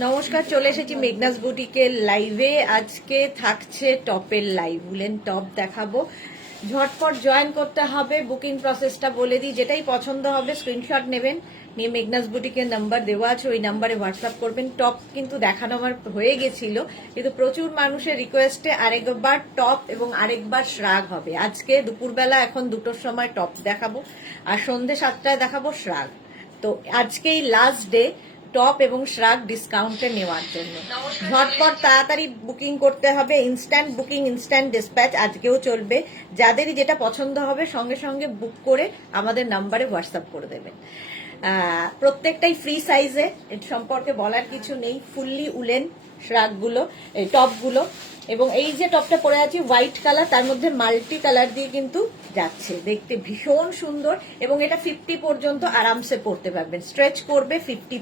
নমস্কার, চলে এসেছি মেঘনাস বুটিকের লাইভে। আজকে থাকছে টপের লাইভ, উলেন টপ দেখাবো। ঝটপট জয়েন করতে হবে। বুকিং প্রসেসটা বলে দিই, যেটাই পছন্দ হবে স্ক্রিনশট নেবেন, নিয়ে মেঘনাস বুটিকের নাম্বার দেওয়া আছে, ওই নাম্বারে হোয়াটসঅ্যাপ করবেন। টপ কিন্তু দেখানো আমার হয়ে গেছিল, কিন্তু প্রচুর মানুষের রিকোয়েস্টে আরেকবার টপ এবং আরেকবার শ্রাগ হবে। আজকে দুপুরবেলা এখন 2টোর সময় টপ দেখাবো, আর সন্ধ্যে 7টায় দেখাবো শ্রাগ। তো আজকেই লাস্ট ডে টপ এবং শ্রাগ ডিসকাউন্টে নেওয়ার জন্য। ঝটপট তাড়াতাড়ি বুকিং করতে হবে। ইনস্ট্যান্ট বুকিং, ইনস্ট্যান্ট ডিসপ্যাচ আজকেও চলবে। যাদেরই যেটা পছন্দ হবে সঙ্গে সঙ্গে বুক করে আমাদের নাম্বারে হোয়াটসঅ্যাপ করে দেবেন। প্রত্যেকটাই ফ্রি সাইজে, এর সম্পর্কে বলার কিছু নেই। ফুললি উলেন শ্রাগগুলো, এই টপগুলো। এবং এই যে টপটা পরে আছি হোয়াইট কালার, তার মধ্যে মাল্টি কালার দিয়ে কিন্তু যাচ্ছে, দেখতে ভীষণ সুন্দর। এবং এটা 50 পর্যন্ত আরামসে পরতে পারবেন, স্ট্রেচ করবে 50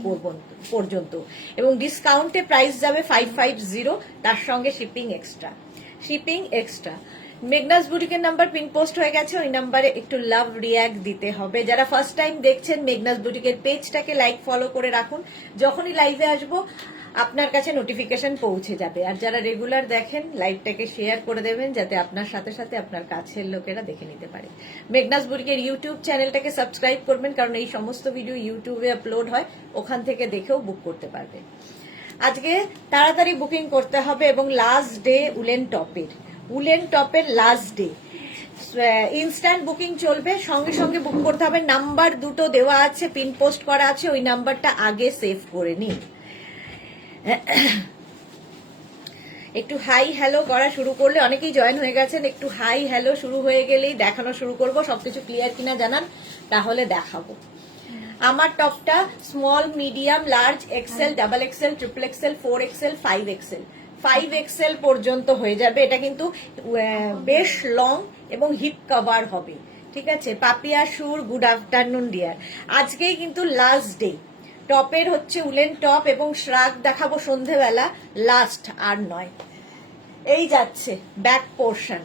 পর্যন্ত। এবং ডিসকাউন্টে প্রাইস যাবে 550, তার সঙ্গে শিপিং এক্সট্রা। মেঘনাস বুটিকের নাম্বার পিন পোস্ট হয়ে গেছে, ওই নাম্বারে একটু লাভ রিয়াক্ট দিতে হবে। যারা ফার্স্ট টাইম দেখছেন মেঘনাস বুটিকের পেজটাকে লাইক ফলো করে রাখুন, যখনই লাইভে আসবো আপনার কাছে নোটিফিকেশন পৌঁছে যাবে। আর যারা রেগুলার দেখেন লাইভটাকে শেয়ার করে দেবেন, যাতে আপনার সাথে সাথে আপনার কাছের লোকেরা দেখে নিতে পারে। মেঘনাস বুটিকের ইউটিউব চ্যানেলটাকে সাবস্ক্রাইব করবেন, কারণ এই সমস্ত ভিডিও ইউটিউবে আপলোড হয়, ওখান থেকে দেখেও বুক করতে পারবে। আজকে তাড়াতাড়ি বুকিং করতে হবে। এবং লাস্ট ডে উলেন টপের লাস্ট ডে ইনস্ট্যান্ট বুকিং চলবে, সঙ্গে সঙ্গে বুক করতে হবে। নাম্বার 2টো দেওয়া আছে, পিন পোস্ট করা আছে, ওই নাম্বারটা আগে সেভ করে নিন। একটু হাই হ্যালো করা শুরু করলে, অনেকেই জয়েন হয়ে গেছেন, একটু হাই হ্যালো শুরু হয়ে গেলেই দেখানো শুরু করব। সবকিছু ক্লিয়ার কিনা জানান, তাহলে দেখাবো। আমার টপটা small, medium, large, XL, double XL, triple XL, 4XL, 5XL, 5XL পর্যন্ত হয়ে যাবে। এটা কিন্তু বেশ লং এবং হিপ কভার হবে, ঠিক আছে। পাপিয়া সুর, গুড আফটারনুন ডিয়ার। আজকেই কিন্তু লাস্ট ডে টপের, হচ্ছে উলেন টপ এবং শ্রাগ দেখাবো সন্ধেবেলা, লাস্ট আর নয়। এই যাচ্ছে ব্যাক পোর্শন,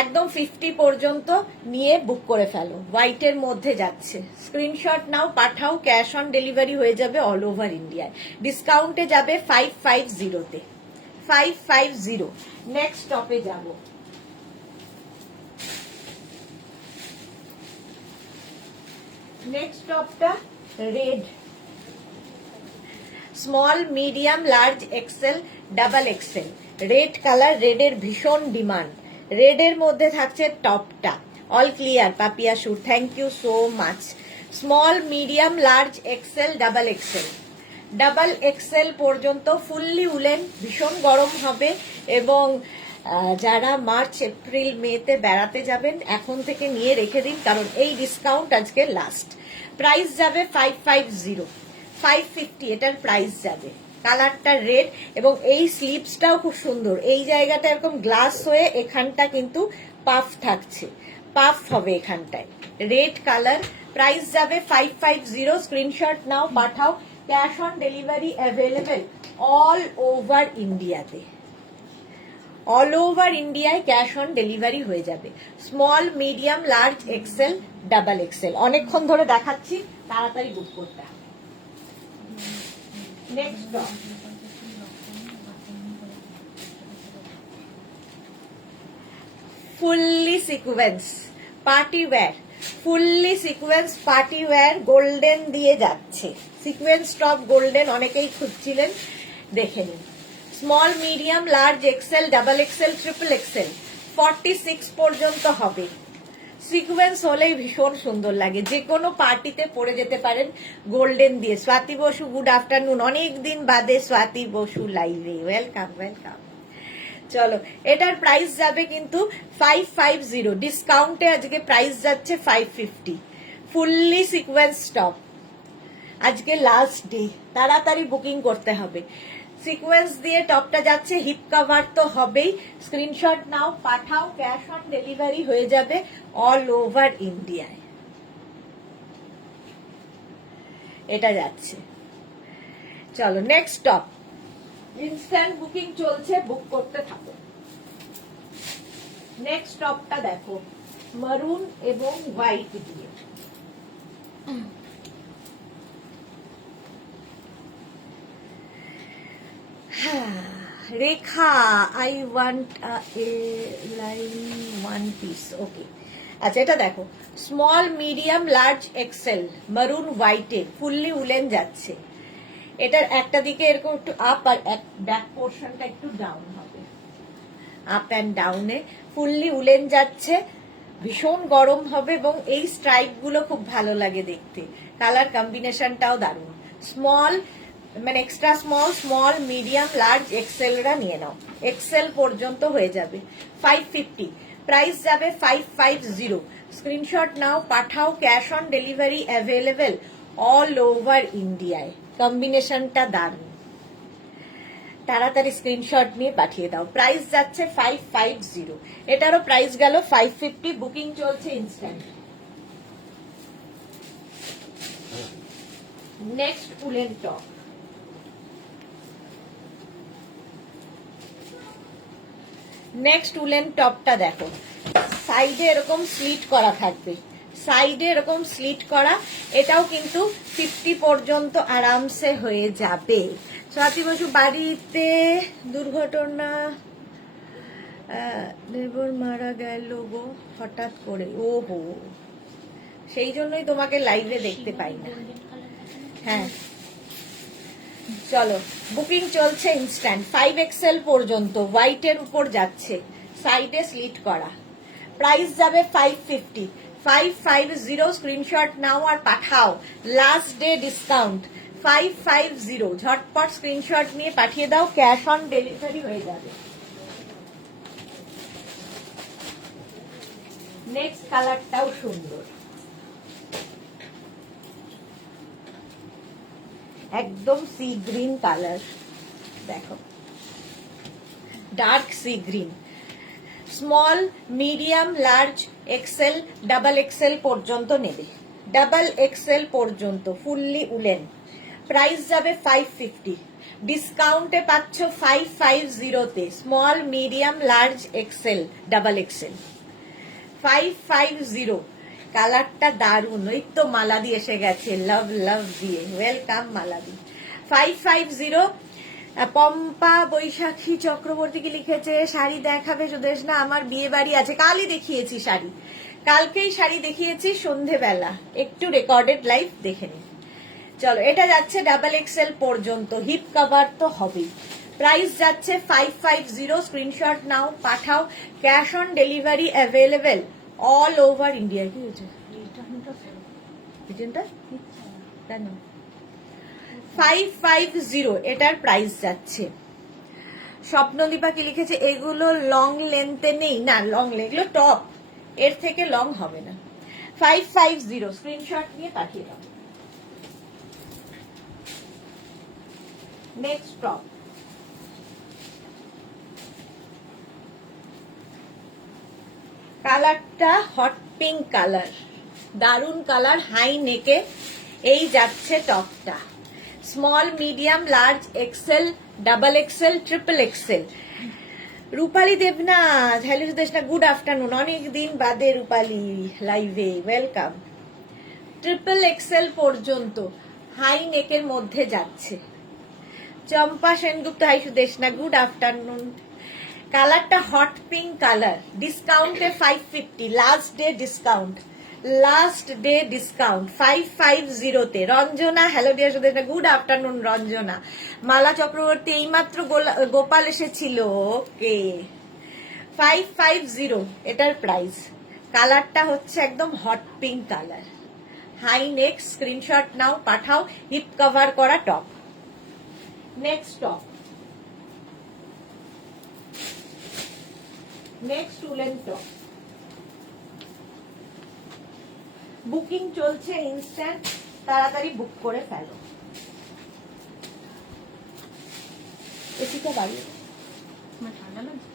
একদম 50 পর্যন্ত নিয়ে বুক করে ফেলো। হোয়াইটের মধ্যে যাচ্ছে, স্ক্রিনশট নাও, পাঠাও, ক্যাশ অন ডেলিভারি হয়ে যাবে অল ওভার ইন্ডিয়ায়। ডিসকাউন্টে যাবে 550-তে, 550। নেক্সট টপে যাব। নেক্সট টপটা red, small, medium, large, XL, double XL. Red colour, রেডের ভীষণ ডিমান্ড। রেডের মধ্যে থাকছে টপটা। All clear Papiya Sur, thank you so much. Small, medium, large, XL, double XL. Double XL পর্যন্ত ফুললি উলেন, ভীষণ গরম হবে। এবং যারা মার্চ, এপ্রিল, মেতে বেড়াতে যাবেন এখন থেকে নিয়ে রেখে দিন, কারণ এই ডিসকাউন্ট আজকে লাস্ট। প্রাইস যাবে 550, 550 এটার প্রাইস যাবে। কালারটা রেড, এবং এই স্লিভসটাও খুব সুন্দর। এই জায়গাটা এরকম গ্লাস হয়ে এখানটা কিন্তু পাফ থাকছে, পাফ হবে এখানটায়। রেড কালার, প্রাইস যাবে 550। স্ক্রিনশট নাও, পাঠাও, cash on delivery available all over ইন্ডিয়াতে। অল ওভার ইন্ডিয়ায় ক্যাশ অন ডেলিভারি হয়ে যাবে। Small, medium, large, XL, double XL. অনেকক্ষণ ধরে দেখাচ্ছি, তাড়াতাড়ি বুক করতে হবে। Next top, fully sequence party wear, fully sequence party wear, golden দিয়ে যাচ্ছে। সিকোয়েন্স টপ গোল্ডেন অনেকেই খুঁজছিলেন, দেখে নিন। Small, medium, large, XL, double XL, triple XL, 46 পর্যন্ত হবে। সিকোয়েন্স হলেই ভীষণ সুন্দর লাগে, যে কোনো পার্টিতে পরে যেতে পারেন গোল্ডেন দিয়ে। স্বাতি বসু, গুড আফটারনুন, অনেকদিন বাদে স্বাতি বসু লাইভে, ওয়েলকাম ওয়েলকাম। চলো, এটার প্রাইস যাবে কিন্তু 550, ডিসকাউন্টে আজকে প্রাইস যাচ্ছে 550। ফুললি সিকোয়েন্স টপ, আজকে লাস্ট ডে, তাড়াতাড়ি বুকিং করতে হবে। সিকোয়েন্স দিয়ে টপটা যাচ্ছে, হিপ কভার তো হবেই। স্ক্রিনশট নাও, পাঠাও, ক্যাশ অন ডেলিভারি হয়ে যাবে অল ওভার ইন্ডিয়ায়। এটা যাচ্ছে। চলো নেক্সট টপ, ইনস্ট্যান্ট বুকিং চলছে, বুক করতে থাকো। নেক্সট টপটা দেখো, মারুন এবং হোয়াইট দিয়ে। হ্যাঁ, Rekha, I want a line one piece. Okay, আচ্ছা এটা দেখো, স্মল মিডিয়াম লার্জ এক্সেল মারুন হোয়াইটে ফুললি উলেন যাচ্ছে। এটার একটা দিকে এরকম একটু আপ আর ব্যাক পোর্শনটা একটু ডাউন হবে, আপ অ্যান্ড ডাউনে ফুললি উলেন যাচ্ছে, ভীষণ গরম হবে এবং এই স্ট্রাইপ গুলো খুব ভালো লাগে দেখতে, কালার কম্বিনেশনটাও দারুণ। স্মল মানে extra small, small medium large এক্সেলরা নিয়ে নাও, এক্সেল পর্যন্ত হয়ে যাবে। 550 প্রাইস যাবে 550। স্ক্রিনশট নাও, পাঠাও, cash on delivery available all over ইন্ডিয়ায়। কম্বিনেশনটা দারুণ, তাড়াতাড়ি স্ক্রিনশট নিয়ে পাঠিয়ে দাও। প্রাইস যাচ্ছে 550, এটারও প্রাইস গেল 550, বুকিং চলছে instant. Next woollen top, next woollen টপটা দেখো, সাইডে এরকম স্লিট করা থাকবে, সাইডে এরকম স্লিট করা, এটাও কিন্তু 50 পর্যন্ত আরামসে হয়ে যাবে। স্বাতি বসু বাড়িতে দুর্ঘটনা, নেবর মারা গেল গো হঠাৎ করে, ও হো, সেই জন্যই তোমাকে লাইভে দেখতে পাই না। হ্যাঁ চলো, বুকিং চলছে ইনস্ট্যান্ট, 5XL পর্যন্ত হোয়াইটের উপর যাচ্ছে, সাইডে স্লিট করা। প্রাইস যাবে 550, 550। স্ক্রিনশট নাও আর পাঠাও, লাস্ট ডে ডিসকাউন্ট 550। ঝটপট স্ক্রিনশট নিয়ে পাঠিয়ে দাও, ক্যাশ অন ডেলিভারি হয়ে যাবে। নেক্সট কালারটাও সুন্দর, একদম সি গ্রিন কালার, দেখো dark sea green. Small medium large XL double XL পর্যন্ত নেবে, ডাবল এক্সেল পর্যন্ত ফুললি উলেন। প্রাইস যাবে 550, ডিসকাউন্টে পাচ্ছ 550-তে। Small medium large XL double XL 550। কালারটা দারুন, ওই তো মালাদি এসে গেছে, লাভ লাভ দিয়ে, ওয়েলকাম মালাদি। 550। পম্পা বৈশাখী চক্রবর্তী কি লিখেছে, শাড়ি দেখাবে সুদেশনা, আমার বিয়ে বাড়ি আছে। কালই দেখিয়েছি শাড়ি, কালকেই শাড়ি দেখিয়েছি সন্ধেবেলা, একটু রেকর্ডেড লাইভ দেখে নিন। চলো, এটা যাচ্ছে ডাবল এক্সেল পর্যন্ত, হিপ কভার তো হবেই। প্রাইস যাচ্ছে 550, স্ক্রিনশট নাও, পাঠাও, cash on delivery available all over India. কি হয়েছে কেন? 550 এটার প্রাইস যাচ্ছে। স্বপ্নদীপা কি লিখেছে, এগুলো লং লেন্থে নেই না, লং এগুলো টপ, এর থেকে লং হবে না। 550, স্ক্রিনশট নিয়ে পাঠিয়ে দাও। নেক্সট টপ, কালারটা হট পিঙ্ক কালার, দারুন কালার, হাই নেকে এই যাচ্ছে টপটা। Small medium large XL double XL triple XL. Rupali Debnath, hello Sudeshna, good afternoon, অনেক দিন বাদে রূপালী লাইভে, ওয়েলকাম। ট্রিপল এক্সেল পর্যন্ত হাই নেকের মধ্যে যাচ্ছে। Champa Sengupta, hi Sudeshna, good afternoon. কালারটা হট পিঙ্ক কালার, ডিসকাউন্টে 550, last day discount, last day discount 550-তে। Ranjana, hello dear Sudeshna, good afternoon Ranjana. মালা চক্রবর্তী, এইমাত্র গোপাল এসেছিল, ওকে। 550 এটার প্রাইস। কালারটা হচ্ছে একদম hot pink colour, high neck, screenshot নাও, পাঠাও, হিপ কভার করা top. Next top, next woollen top, booking চলছে ইনস্ট্যান্ট, তাড়াতাড়ি বুক করে ফেলো। এসিটা বাড়িয়ে ঠান্ডা লাগছে।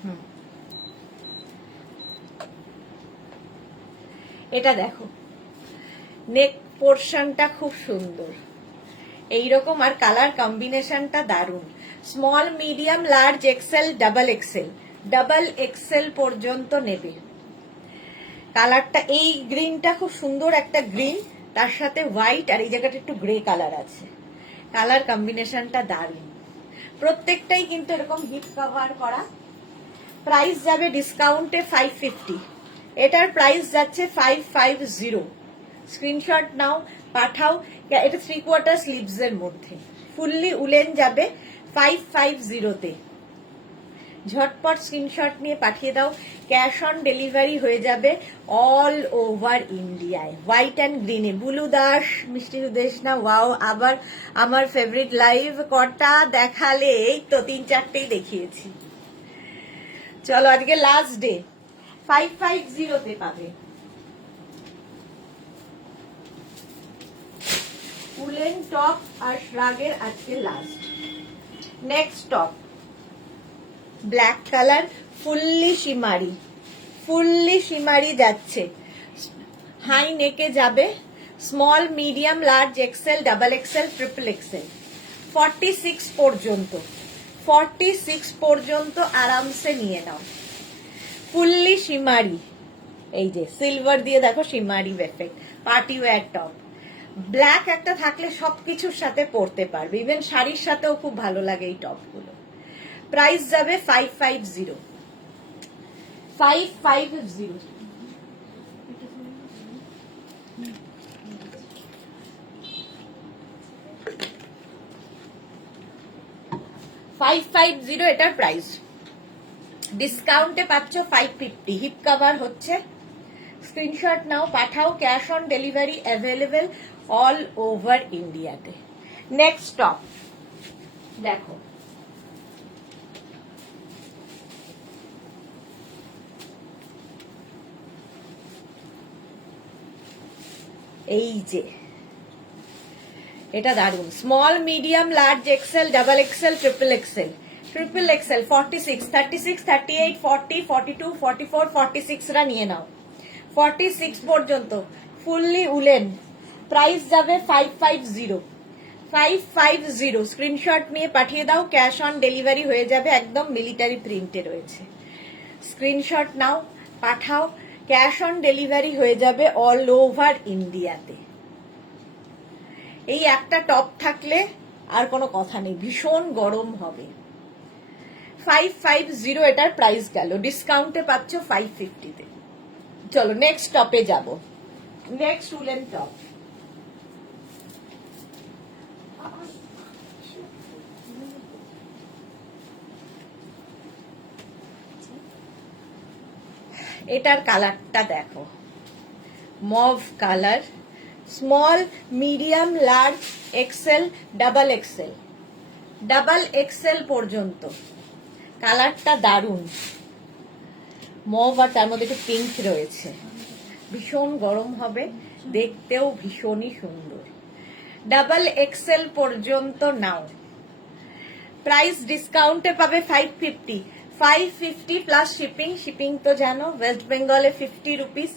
এটা দেখো, নেক পোর্শনটা খুব সুন্দর এইরকম, আর কালার কম্বিনেশনটা দারুন। Small medium large XL double XL, double XL পর্যন্ত নেবে। কালারটা, এই গ্রিনটা খুব সুন্দর একটা গ্রিন, তার সাথে হোয়াইট আর এই জায়গাটা একটু গ্রে কালার আছে, কালার কম্বিনেশনটা দারুন। প্রত্যেকটাই কিন্তু এরকম হিপ কভার করা। প্রাইস যাবে ডিসকাউন্টে 550, এটার প্রাইস যাচ্ছে 550। স্ক্রিনশট নাও, পাঠাও। এটা 3/4 স্লিভস এর মধ্যে, ফুললি উলেন যাবে 550 তে। ঝটপট স্ক্রিনশট নিয়ে পাঠিয়ে দাও। ক্যাশ অন ডেলিভারি হয়ে যাবে অল ওভার ইন্ডিয়ায়। হোয়াইট অ্যান্ড গ্রিনে বুলু দাস, মিষ্টি সুদেশনা, ওয়াও। আবার আমার ফেভারিট লাইভ কটা দেখালে? এই তো 3-4টেই দেখিয়েছি। চলো আজকে লাস্ট ডে, 550 পাবে। উলেন টপ আর শ্রাগের আজকে last. Next top, black colour, fully shimmery যাচ্ছে। হাই নেকে যাবে, small, medium, large, XL, double XL, triple XL, 46 পর্যন্ত আরামসে নিয়ে নাও। ফুললি শিমারি, এই যে সিলভার দিয়ে দেখো শিমারি effect, party wear top. Black একটা থাকলে সবকিছুর সাথে পরতে পারবে, ইভেন শাড়ির সাথেও খুব ভালো লাগে এই টপগুলো। প্রাইস যাবে 550। 550 এটার প্রাইস। ডিসকাউন্টে পাচ্ছ 550, হিপ কভার হচ্ছে। স্ক্রিনশট নাও, পাঠাও। Cash on delivery available all over ইন্ডিয়াতে। নেক্সট টপ দেখো, এই যে এটা দারুন। Small, medium, large, XL, double XL, triple XL, 46, 36, 38, 40, 42, 44, 46 রা নিয়ে নাও। 46 পর্যন্ত ফুললি উলেন। প্রাইস যাবে 550। স্ক্রিনশট নিয়ে পাঠিয়ে দাও। ক্যাশ অন ডেলিভারি হয়ে যাবে, একদম মিলিটারি প্রিন্টে রয়েছে। স্ক্রিনশট নাও, পাঠাও। ক্যাশ অন ডেলিভারি হয়ে যাবে অল ওভার ইন্ডিয়াতে। এই একটা টপ থাকলে আর কোনো কথা নেই, ভীষণ গরম হবে। 550 এটার প্রাইস গেল, ডিসকাউন্টে পাচ্ছ 550-তে। চলো নেক্সট টপে যাব। নেক্সট উলেন টপ, এটার কালারটা দেখো, mauve colour, small, medium, large, XL, double XL পর্যন্ত। কালারটা দারুন, মভ আর তার মধ্যে একটু পিঙ্ক রয়েছে। ভীষণ গরম হবে, দেখতেও ভীষণই সুন্দর। ডাবল এক্সেল পর্যন্ত নাও। প্রাইস ডিসকাউন্টে পাবে 550 প্লাস শিপিং। শিপিং তো জানো, ওয়েস্ট বেঙ্গলে 50 রুপিস,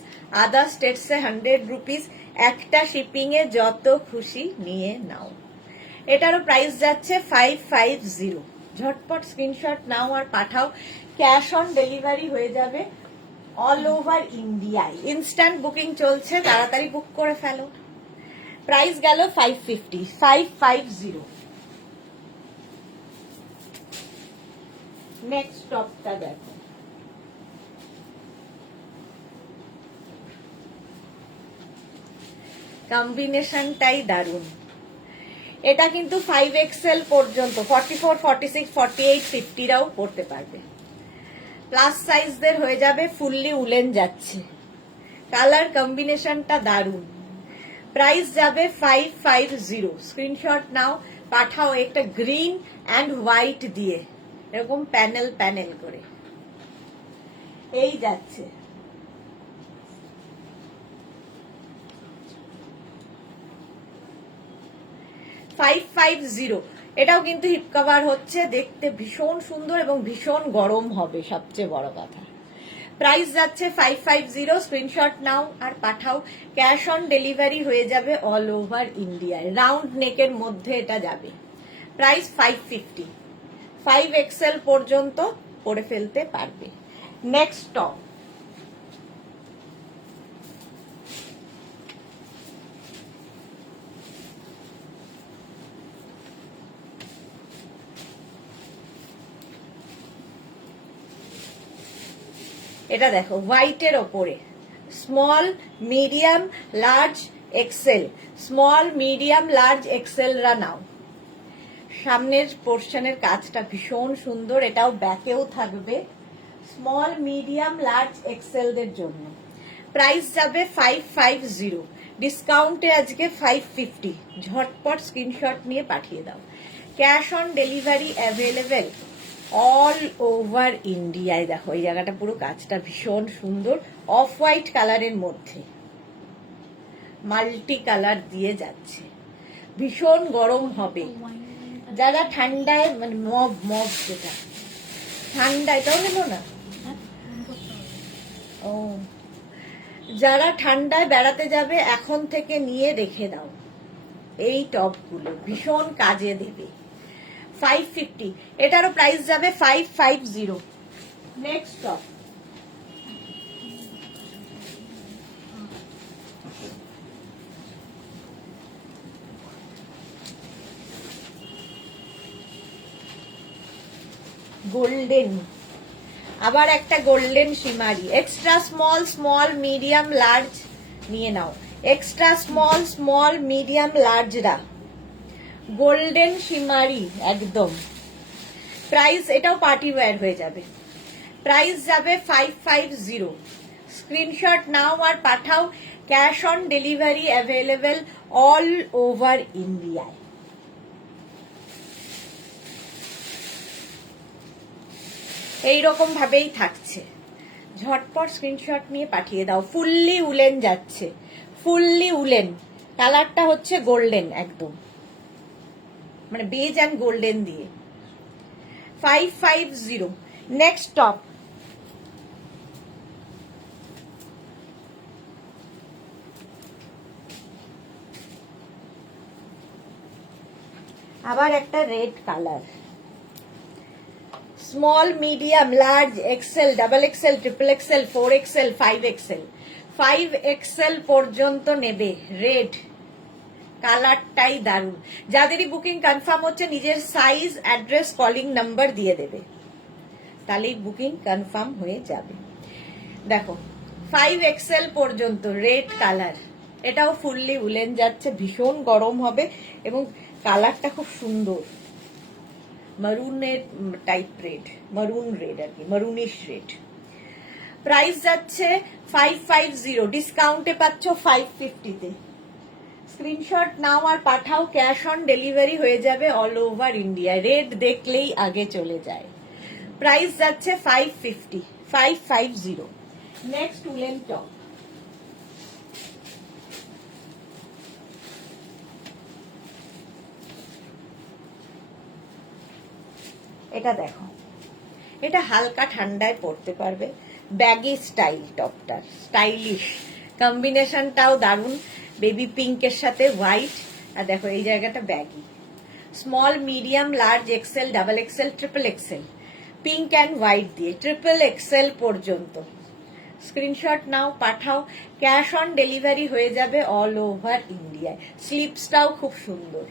আদার স্টেটসে 100 রুপিস। একটা শিপিং এ যত খুশি নিয়ে নাও। এটারও প্রাইস যাচ্ছে 550। ঝটপট স্ক্রিনশট নাও আর পাঠাও। ক্যাশ অন ডেলিভারি হয়ে যাবে অল ওভার ইন্ডিয়ায়। ইনস্ট্যান্ট বুকিং চলছে, তাড়াতাড়ি বুক করে ফেলো। প্রাইস গেল 550। নেক্সট টপটা দেখো, কম্বিনেশনটাই দারুন। এটা কিন্তু 5XL পর্যন্ত, 44, 46, 48, 50 রাও পড়তে পারবে। প্লাস সাইজদের হয়ে যাবে, ফুললি উলেন যাচ্ছে। কালার কম্বিনেশনটা দারুন। প্রাইস যাবে 550। স্ক্রিনশট নাও, পাঠাও। একটা গ্রিন অ্যান্ড হোয়াইট দিয়ে এরকম প্যানেল করে এই যাচ্ছে। এটাও কিন্তু হিপ কভার হচ্ছে, দেখতে ভীষণ সুন্দর এবং ভীষণ গরম হবে সবচেয়ে বড় কথা। প্রাইস যাচ্ছে 550। স্ক্রিনশট নাও আর পাঠাও। ক্যাশ অন ডেলিভারি হয়ে যাবে অল ওভার ইন্ডিয়ায়। রাউন্ড নেকের মধ্যে এটা যাবে। প্রাইস 550। 5XL পর্যন্ত পরে ফেলতে পারবে। নেক্সট টপ, এটা দেখো হোয়াইটের ওপরে small medium large XL, small medium large XL রা নাও। সামনের পোর্শনের কাজটা ভীষণ সুন্দর, এটাও ব্যাকেও থাকবে, স্মল মিডিয়াম লার্জ এক্সেল দের জন্য। প্রাইস যাবে 550, ডিসকাউন্টে আজকে 550। ঝটপট স্ক্রিনশট নিয়ে পাঠিয়ে দাও। Cash on delivery available all over ইন্ডিয়ায়। দেখো এই জায়গাটা পুরো কাজটা ভীষণ সুন্দর, অফ হোয়াইট কালারের মধ্যে মাল্টি কালার দিয়ে যাচ্ছে, ভীষণ গরম হবে। যারা ঠান্ডায় মানে মব মব যেটা ঠান্ডা, এটাও নেব না। ও, যারা ঠান্ডায় বেড়াতে যাবে এখন থেকে নিয়ে রেখে দাও, এই টপগুলো ভীষণ কাজে দেবে। 550, এটারও প্রাইস যাবে 550। নেক্সট টপ, গোল্ডেন, আবার একটা golden shimmery. Extra small small medium large নিয়ে নাও, এক্সট্রা স্মল স্মল মিডিয়াম লার্জরা গোল্ডেন শিমারি একদম। প্রাইস এটাও পার্টি ওয়্যার হয়ে যাবে, প্রাইস যাবে 550। স্ক্রিনশট নাও আর পাঠাও। Cash on delivery available all over ইন্ডিয়ায়। এইরকম ভাবেই থাকছে, ঝটপট স্ক্রিনশট নিয়ে পাঠিয়ে দাও। ফুললি উলেন যাচ্ছে, ফুললি উলেন, কালারটা হচ্ছে গোল্ডেন একদম, মানে বেজ অ্যান্ড গোল্ডেন দিয়ে। 550। নেক্সট টপ, আবার একটা red colour, small medium large XL double XL triple XL 4XL 5XL, 5XL পর্যন্ত নেবে। রেড কালারটাই দারুণ। যাদেরই বুকিং কনফার্ম হচ্ছে নিজের সাইজ অ্যাড্রেস কলিং নাম্বার দিয়ে দেবে, তাহলেই বুকিং কনফার্ম হয়ে যাবে। দেখো 5XL পর্যন্ত রেড কালার, এটাও ফুললি উলেন যাচ্ছে, ভীষণ গরম হবে এবং কালারটা খুব সুন্দর, মারুনের টাইপ রেড, মারুন রেড আর কি, মারুনিশ রেড। প্রাইস যাচ্ছে 550, ডিসকাউন্টে পাচ্ছ 550-তে। স্ক্রিনশট নাও আর পাঠাও, ক্যাশ অন ডেলিভারি হয়ে যাবে অল ওভার ইন্ডিয়া। রেড দেখলেই আগে চলে যায়। প্রাইস যাচ্ছে 550, 550। নেক্সট উলেন টপ, এটা দেখো, এটা হালকা ঠান্ডায় পরতে পারবে, ব্যাগি স্টাইল টপটার, স্টাইলিশ কম্বিনেশনটাও দারুণ, বেবি পিঙ্কের সাথে হোয়াইট। আর দেখো এই জায়গাটা baggy, small medium large XL double XL triple Excel, pink and white দিয়ে XXL পর্যন্ত। স্ক্রিনশট নাও পাঠাও, ক্যাশ অন ডেলিভারি হয়ে যাবে অল ওভার ইন্ডিয়ায়। স্লিপসটাও খুব সুন্দর।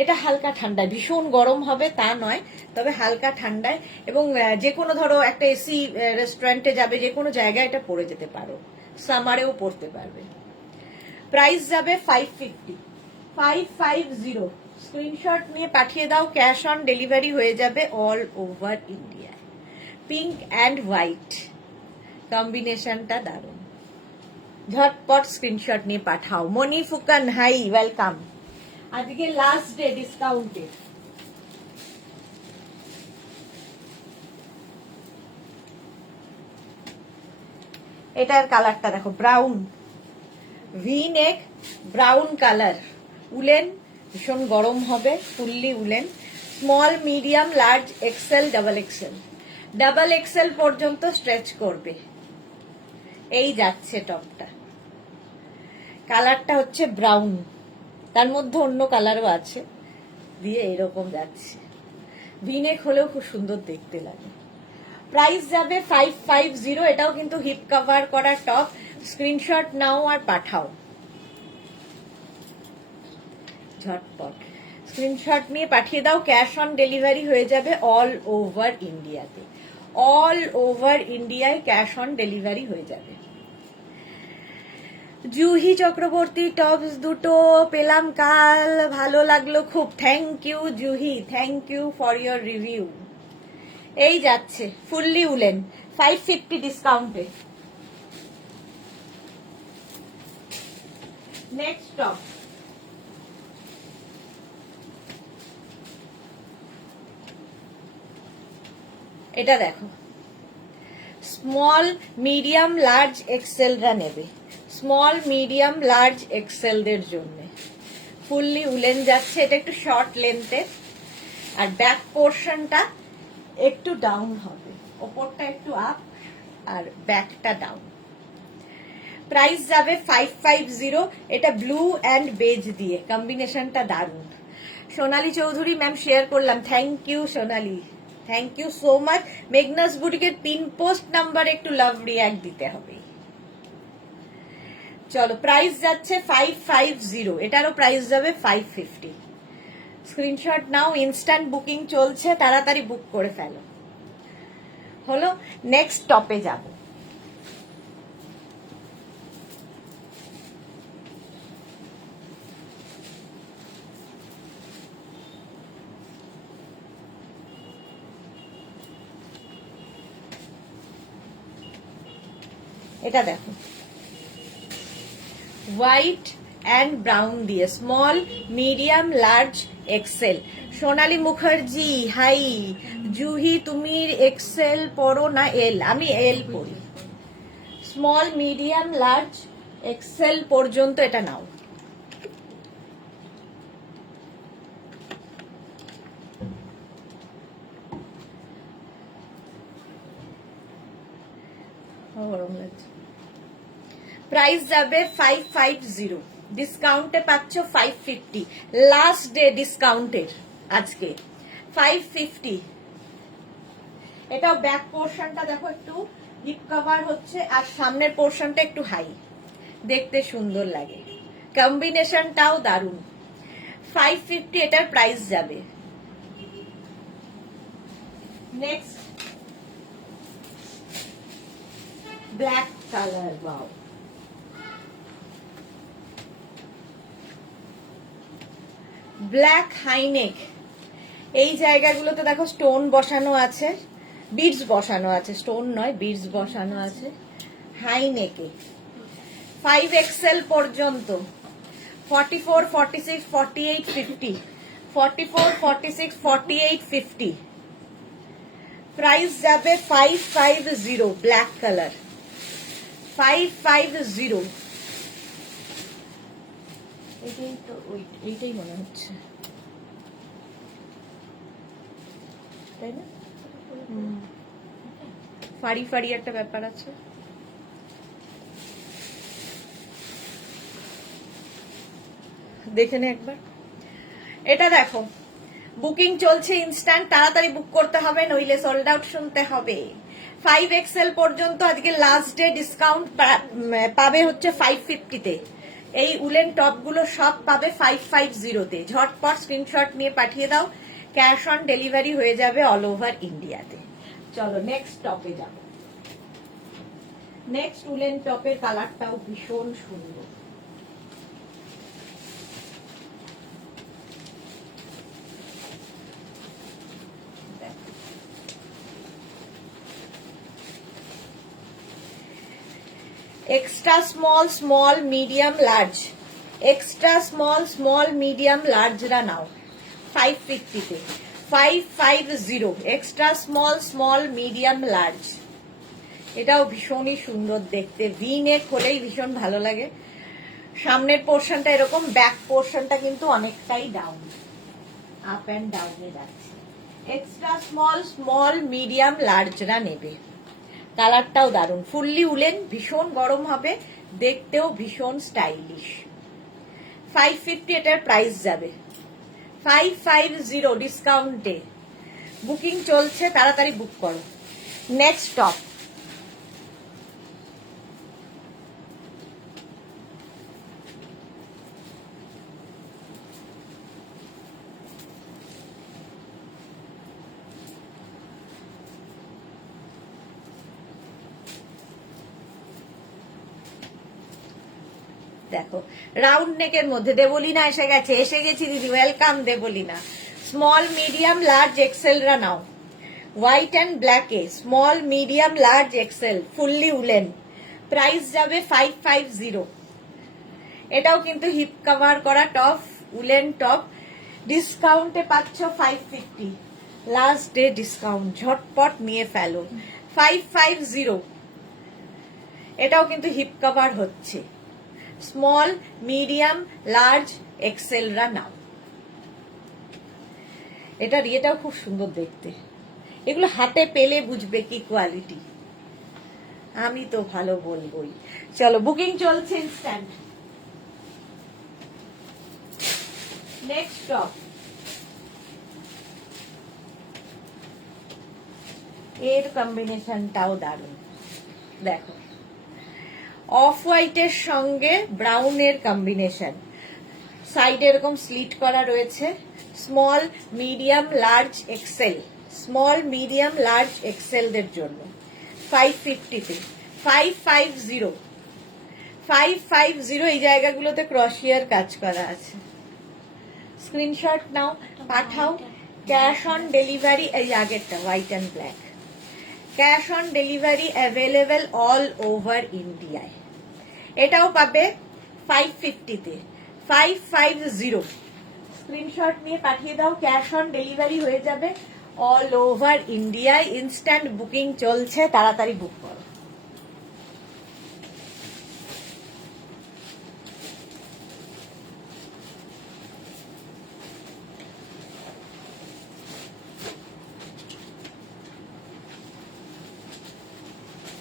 এটা হালকা ঠান্ডায়, ভীষণ গরম হবে তা নয়, তবে হালকা ঠান্ডায়, এবং যে কোনো ধরো একটা এসি রেস্টুরেন্টে যাবে, যে কোনো জায়গায় এটা পরে যেতে পারো, সামারেও পরতে পারবে। প্রাইস যাবে 550, 550। স্ক্রিনশট নিয়ে পাঠিয়ে দাও, ক্যাশ অন ডেলিভারি হয়ে যাবে all over India. Pink and white কম্বিনেশনটা দারুণ, ঝটপট স্ক্রিনশট নিয়ে পাঠাও। মনি ফুকান হাই, ওয়েলকাম। আজকে লাস্ট ডে ডিসকাউন্টে। এটার কালারটা দেখো, ব্রাউন, ভি নেক, ব্রাউন কালার, উলেন, ভীষণ গরম হবে, fully woollen, small medium large XL double XL, double XL পর্যন্ত স্ট্রেচ করবে। এই যাচ্ছে টপটা, কালারটা হচ্ছে ব্রাউন, তার মধ্যে অন্য কালারও আছে, দিয়ে এরকম যাচ্ছে, ভিনেক হলেও খুব সুন্দর দেখতে লাগে। প্রাইস যাবে 550, এটাও কিন্তু হিপ কভার করা টপ। স্ক্রিনশট নাও আর পাঠাও ঝটপট, স্ক্রিনশট নিয়ে পাঠিয়ে দাও, ক্যাশ অন ডেলিভারি হয়ে যাবে অল ওভার ইন্ডিয়াতে। অল ওভার ইন্ডিয়ায় ক্যাশ অন ডেলিভারি হয়ে যাবে। জুহি চক্রবর্তী টপস দুটো পেলাম কাল, ভালো লাগলো খুব, thank you Juhi, thank you for your review. এই যাচ্ছে ফুললি উলেন 550 ডিসকাউন্টে। নেক্সট টপ, এটা দেখো, স্মল মিডিয়াম লার্জ এক্সেলরা নেবে, স্মল মিডিয়াম লার্জ এক্সেলদের জন্য ফুললি উলেন যাচ্ছে। এটা একটু শর্ট লেন্থের, আর ব্যাক পোর্শনটা একটু ডাউন হবে, ওপরটা একটু আপ আর ব্যাকটা ডাউন। প্রাইস যাবে 550। এটা ব্লু অ্যান্ড বেজ দিয়ে কম্বিনেশনটা দারুণ। সোনালী চৌধুরী ম্যাম শেয়ার করলাম, thank you Sonali, thank you so much. Meghna's বুটিকের পিন পোস্ট নাম্বার একটু লাভ রিয়াক্ট দিতে হবে। চলো, প্রাইস যাচ্ছে 550, এটারও প্রাইস যাবে 550। স্ক্রিনশট নাও, ইনস্ট্যান্ট বুকিং চলছে, তাড়াতাড়ি বুক করে ফেলো। হলো, নেক্সট টপে যাব। এটা দেখো, হোয়াইট অ্যান্ড ব্রাউন দিয়ে স্মল মিডিয়াম লার্জ এক্সেল। সোনালী মুখার্জি হাই। জুহি তুমি এক্সেল পড়ো না এল? আমি এল পড়ি। স্মল মিডিয়াম লার্জ এক্সেল পর্যন্ত এটা নাও। গরম লাগছে। প্রাইস যাবে 550, ডিসকাউন্টে পাচ্ছ 550, লাস্ট ডে ডিসকাউন্টের আজকে 550। এটাও ব্যাক পোর্শনটা দেখো একটু হিপ কভার হচ্ছে, আর সামনের পোর্শনটা একটু হাই, দেখতে সুন্দর লাগে, কম্বিনেশনটাও দারুণ। 550 এটার প্রাইস যাবে। Next black colour, wow, black high neck. এই জায়গাগুলোতে দেখো স্টোন বসানো আছে, বিডস বসানো আছে, স্টোন নয় বিডস বসানো আছে। হাইনেকে 5XL পর্যন্ত 44, 46, 48, 50, 44, 46, 48, 50। প্রাইস যাবে 550, ব্ল্যাক কালার 550। এইটাই তো, এইটাই মনে হচ্ছে, তাই না? ফাড়ি ফাড়ি একটা ব্যাপার আছে। দেখে নে একবার। এটা দেখো, বুকিং চলছে ইনস্ট্যান্ট, তাড়াতাড়ি বুক করতে হবে, নইলে সোল্ড আউট শুনতে হবে। 5XL পর্যন্ত আজকে লাস্ট ডে ডিসকাউন্ট পাবে হচ্ছে 550-তে। এই উলেন টপগুলো সব পাবে 550-তে। ঝটপট স্ক্রিনশট নিয়ে পাঠিয়ে দাও, ক্যাশ অন ডেলিভারি হয়ে যাবে অল ওভার ইন্ডিয়াতে। চলো নেক্সট টপে যাব। নেক্সট উলেন টপের কালারটাও ভীষণ সুন্দর। Extra small, small medium large, extra small, small medium লার্জরা নাও 550-তে। 550 extra small, small medium large. এটাও ভীষণই সুন্দর দেখতে, ভি নেক হলেই ভীষণ ভালো লাগে। সামনের পোর্শনটা এরকম, ব্যাক পোর্শনটা কিন্তু অনেকটাই ডাউন, আপ অ্যান্ড ডাউনে যাচ্ছে। এক্সট্রা স্মল, স্মল মিডিয়াম লার্জরা নেবে। কালারটাও দারুণ, ফুললি উলেন, ভীষণ গরম হবে, দেখতেও ভীষণ স্টাইলিশ। 550 এটার প্রাইস যাবে। 550 ডিসকাউন্টে বুকিং চলছে, তাড়াতাড়ি বুক করো। নেক্সট টপ, দেখো রাউন্ড নেকের মধ্যে দেবলিনা এসে গেছে, এসে গেছি দিদি, welcome Debolina. Small medium large এক্সেলরা নাও, হোয়াইট অ্যান্ড ব্ল্যাকে, small medium large XL, fully woollen. Price যাবে 550। এটাও কিন্তু হিপ কভার করা টপ, উলেন টপ, ডিসকাউন্টে পাচ্ছ 550, লাস্ট ডে ডিসকাউন্ট, ঝটপট নিয়ে ফেলো 550। এটাও কিন্তু হিপ কভার হচ্ছে, স্মল মিডিয়াম লার্জ এক্সেলরা নাও। এটাও খুব সুন্দর দেখতে, এগুলো হাতে পেলে বুঝবে কি কোয়ালিটি, আমি তো ভালো বলবোই। চলো বুকিং চলছে ইনস্ট্যান্ট। নেক্সট টপ, এর কম্বিনেশনটাও দারুণ। দেখো অফ হোয়াইটের সঙ্গে ব্রাউনের কম্বিনেশন, সাইডে এরকম স্লিট করা রয়েছে, small medium large XL, small medium large এক্সেলদের জন্য 550-তে 550, 550। এই জায়গাগুলোতে ক্রশিয়ার কাজ করা আছে। স্ক্রিনশট নাও, পাঠাও। ক্যাশ অন ডেলিভারি, এই আগেরটা white and black, cash on delivery available all over ইন্ডিয়ায়। এটাও পাবে 550-তে 550। স্ক্রিনশট নিয়ে পাঠিয়ে দাও, ক্যাশ অন ডেলিভারি হয়ে যাবে অল ওভার ইন্ডিয়ায়। ইনস্ট্যান্ট বুকিং চলছে, তাড়াতাড়ি বুক করো।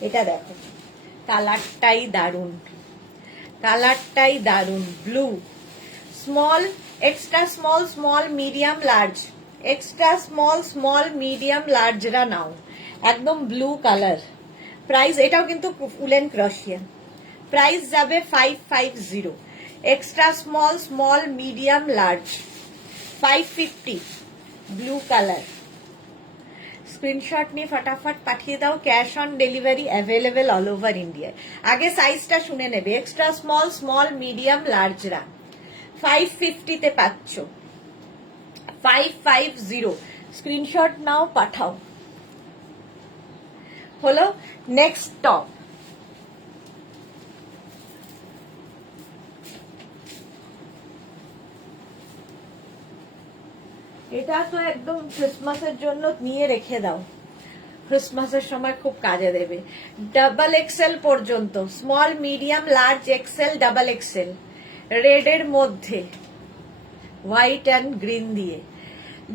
এটা দেখো কালারটাই দারুণ, কালারটাই দারুণ, blue, small, extra small, small medium large, extra small, small medium লার্জরা নাও, একদম ব্লু কালার। প্রাইস, এটাও কিন্তু উলেন ক্রশিয়া, প্রাইস যাবে 550। Extra small, small medium large 550, blue colour. Screenshot নিয়ে ফটাফট পাঠিয়ে দাও, cash on delivery available all over India. আগে সাইজটা শুনে নেবে, এক্সট্রা স্মল, স্মল মিডিয়াম লার্জরা 550-তে পাচ্ছ, 550। স্ক্রিনশট নাও, পাঠাও। হলো নেক্সট টপ, এটা তো একদম ক্রিসমাসের জন্য নিয়ে রেখে দাও, ক্রিসমাসের সময় খুব কাজে দেবে। ডাবল এক্সেল পর্যন্ত, small medium large XL, double XL, red এর মধ্যে হোয়াইট অ্যান্ড গ্রিন দিয়ে।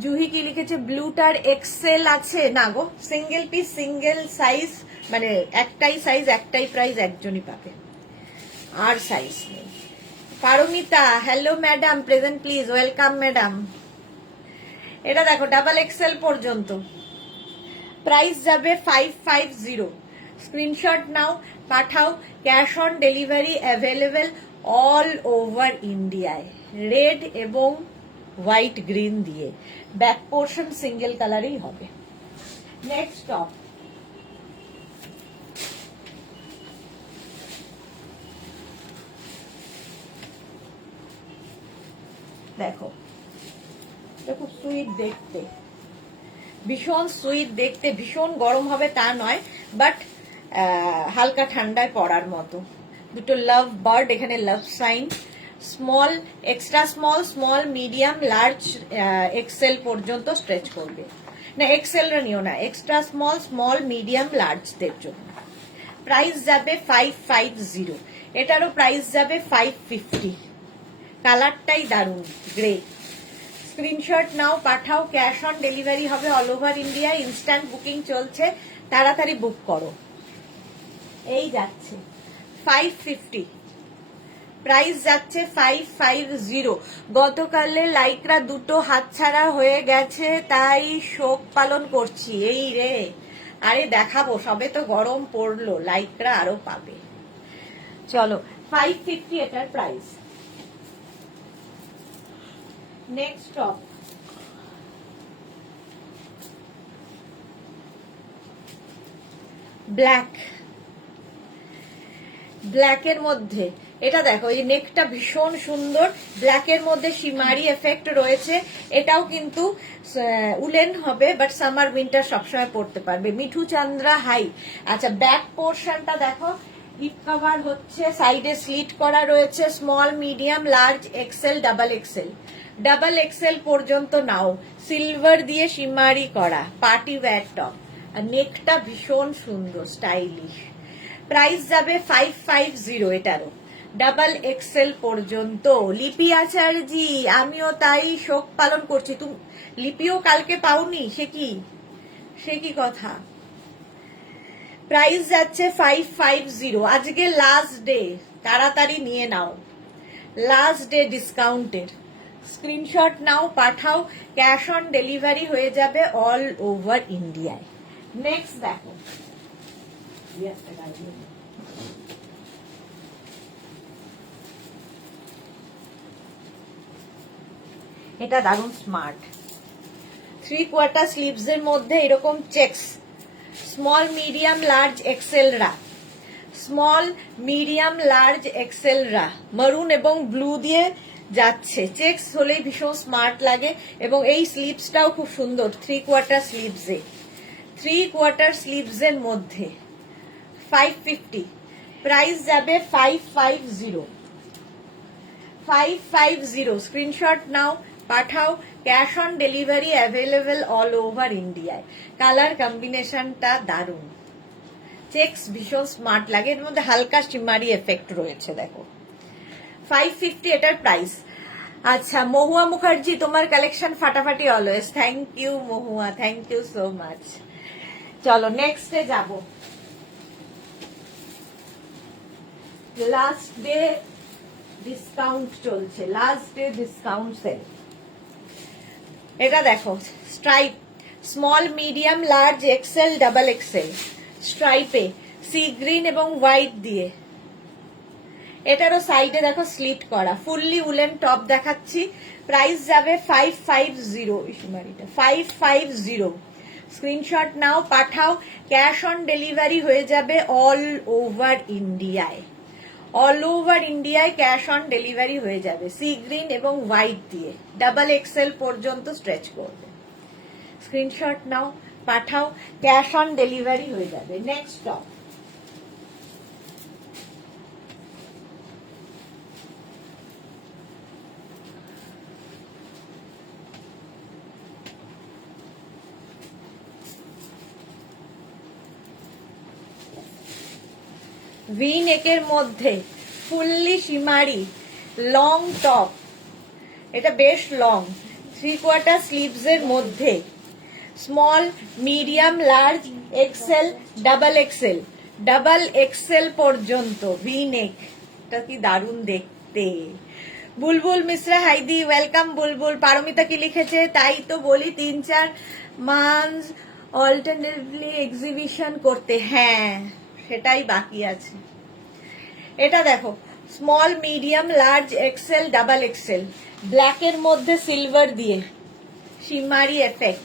জুহি কি লিখেছে, ব্লুটার এক্সেল আছে না গো, সিঙ্গেল পিস সিঙ্গেল সাইজ, মানে একটাই সাইজ একটাই প্রাইস, একজনই পাবে, আর সাইজ নেই। Paramita, hello madam, present please, welcome madam. এটা দেখো ডাবল এক্সেল পর্যন্ত, প্রাইস যাবে 550। স্ক্রিনশট নাও, পাঠাও, cash on delivery available all over ইন্ডিয়ায়, রেড এবং হোয়াইট গ্রিন দিয়ে। ব্যাক পোর্শন সিঙ্গেল কালারেই হবে। নেক্সট টপ, দেখো খুব সুইট দেখতে, ভীষণ সুইট দেখতে, ভীষণ গরম হবে তা নয়, বাট হালকা ঠান্ডায় পড়ার মতো। দুটো লাভ বার্ড, এখানে love sign, small, extra small, small medium large XL পর্যন্ত স্ট্রেচ করবে না, এক্সেলরা নিও না, এক্সট্রা স্মল, স্মল মিডিয়াম লার্জদের জন্য। প্রাইস যাবে 550, এটারও প্রাইস যাবে 550। কালারটাই দারুণ, গ্রে। স্ক্রিনশট নাও, পাঠাও, ক্যাশ অন ডেলিভারি হবে all over India. Instant booking চলছে, তাড়াতাড়ি বুক করো। এই যাচ্ছে 550, প্রাইস যাচ্ছে 550। গতকালে লাইকরা দুটো হাতছাড়া হয়ে গেছে, তাই শোক পালন করছি। এই রে, আরে দেখাবো, সবে তো গরম পড়লো, লাইকরা আরো পাবে। চলো 550 এটার প্রাইস। নেক্সট টপ, ব্ল্যাক, ব্ল্যাকের মধ্যে এটা দেখো এই নেকটা ভীষণ সুন্দর, ব্ল্যাকের মধ্যে শিমারি এফেক্ট রয়েছে। এটাও কিন্তু উলেন হবে, বাট সামার উইন্টার সবসময় পড়তে পারবে। মিঠু চন্দ্রা হাই। আচ্ছা, ব্যাক পোর্শনটা দেখো, হিপ কভার হচ্ছে, সাইডে স্লিট করা রয়েছে, small, medium, large, XL, double XL. Double XL পর্যন্ত নাও, সিলভার দিয়ে শিমারি করা, পার্টি ওয়্যার টপ। আর নেকটা ভীষণ সুন্দর, স্টাইলিশ। প্রাইস যাবে 550 এটারও, ডাবল এক্সেল পর্যন্ত। লিপি আচার্যি, আমিও তাই শোক পালন করছি। তুমি লিপিও কালকে পাওনি, সে কি কথা? প্রাইস যাচ্ছে 550, আজকে লাস্ট ডে, তাড়াতাড়ি নিয়ে নাও, লাস্ট ডে ডিসকাউন্টের। স্ক্রিনশট নাও, পাঠাও, ক্যাশ অন ডেলিভারি হয়ে যাবে অল ওভার ইন্ডিয়ায়। নেক্সট দেখো, এটা দারুণ স্মার্ট। 3/4 স্লিভস এর মধ্যে এরকম checks, small, medium, large, XL রা, স্মল, মিডিয়াম, লার্জ, এক্সেল রা, মারুন এবং ব্লু দিয়ে যাচ্ছে। চেকস হলেই ভীষণ স্মার্ট লাগে। এবং এই স্লিভসটাও খুব সুন্দর, 3/4 স্লিভসে, 3/4 স্লিভস এর মধ্যে 550। প্রাইস যাবে 550। স্ক্রিনশট নাও, পাঠাও, cash on delivery available all over ইন্ডিয়ায়। কালার কম্বিনেশনটা দারুণ, চেকস ভীষণ স্মার্ট লাগে, এর মধ্যে হালকা শিমারি এফেক্ট রয়েছে। দেখো 550 এটার প্রাইস। আচ্ছা, মহুয়া মুখার্জি, তোমার কালেকশন ফাটাফাটি always. Thank you Mahua, thank you so much. চলো নেক্সটে যাব। লাস্ট ডে ডিসকাউন্ট চলছে, লাস্ট ডে ডিসকাউন্ট সেল। এটা দেখো, stripe, small, medium, large, XL, double XL, স্ট্রাইপে সি গ্রিন এবং হোয়াইট দিয়ে। এটারও সাইডে দেখো স্লিট করা, ফুললি উলেন টপ দেখাচ্ছি। প্রাইস যাবে 550, 550। স্ক্রিনশট নাও, পাঠাও, ক্যাশ অন ডেলিভারি হয়ে যাবে অল ওভার ইন্ডিয়ায়, অল ওভার ইন্ডিয়ায় ক্যাশ অন ডেলিভারি হয়ে যাবে। সি গ্রিন এবং হোয়াইট দিয়ে, ডাবল এক্সেল পর্যন্ত স্ট্রেচ করবে। স্ক্রিনশট নাও, পাঠাও, ক্যাশ অন ডেলিভারি হয়ে যাবে। নেক্সট টপ, ভি নেকের মধ্যে ফুললি শিমারি লং টপ, এটা বেশ লং, 3/4 স্লিভস এর মধ্যে, small, medium, large, XL, double XL, double XL পর্যন্ত ভি নেক। এটা কি দারুণ দেখতে। বুলবুল মিশ্রা হাইদি, ওয়েলকাম বুলবুল। পারমিতা কি লিখেছে, তাই তো বলি 3-4 মান্থ অল্টারনেটিভলি এক্সিবিশন করতে। হ্যাঁ, সেটাই বাকি আছে। এটা দেখো, small, medium, large, XL, double XL, ব্ল্যাকের মধ্যে সিলভার দিয়ে শিমারি এফেক্ট।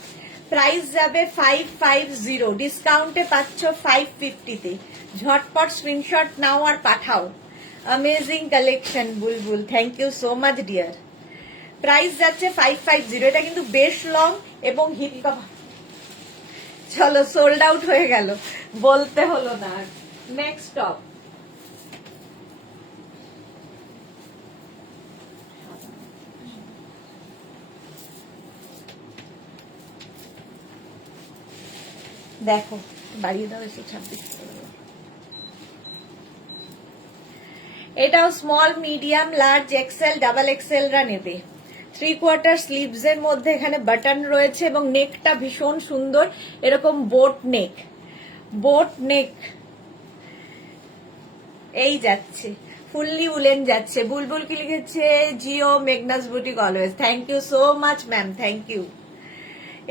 প্রাইস যাবে 550, ডিসকাউন্টে পাচ্ছ 550-তে। ঝটপট স্ক্রিনশট নাও আর পাঠাও। Amazing collection Bulbul, thank you so much dear. Price যাচ্ছে 550। এটা কিন্তু বেশ লং এবং হিপ কভার। চলো, সোল্ড আউট হয়ে গেল, বলতে হলো না। নেক্সট টপ, দেখো, বাড়িয়ে দাও, 126। এটাও small, medium, large, XL, double XL রা নেবে। 3/4 স্লিভস এর মধ্যে এখানে বাটন রয়েছে এবং নেকটা ভীষণ সুন্দর, এরকম বোট নেক, বোট নেক। এই যাচ্ছে, ফুললি উলেন যাচ্ছে। বুলবুল কি লিখেছে, জিও Meghna's boutique always. Thank you so much ma'am, thank you.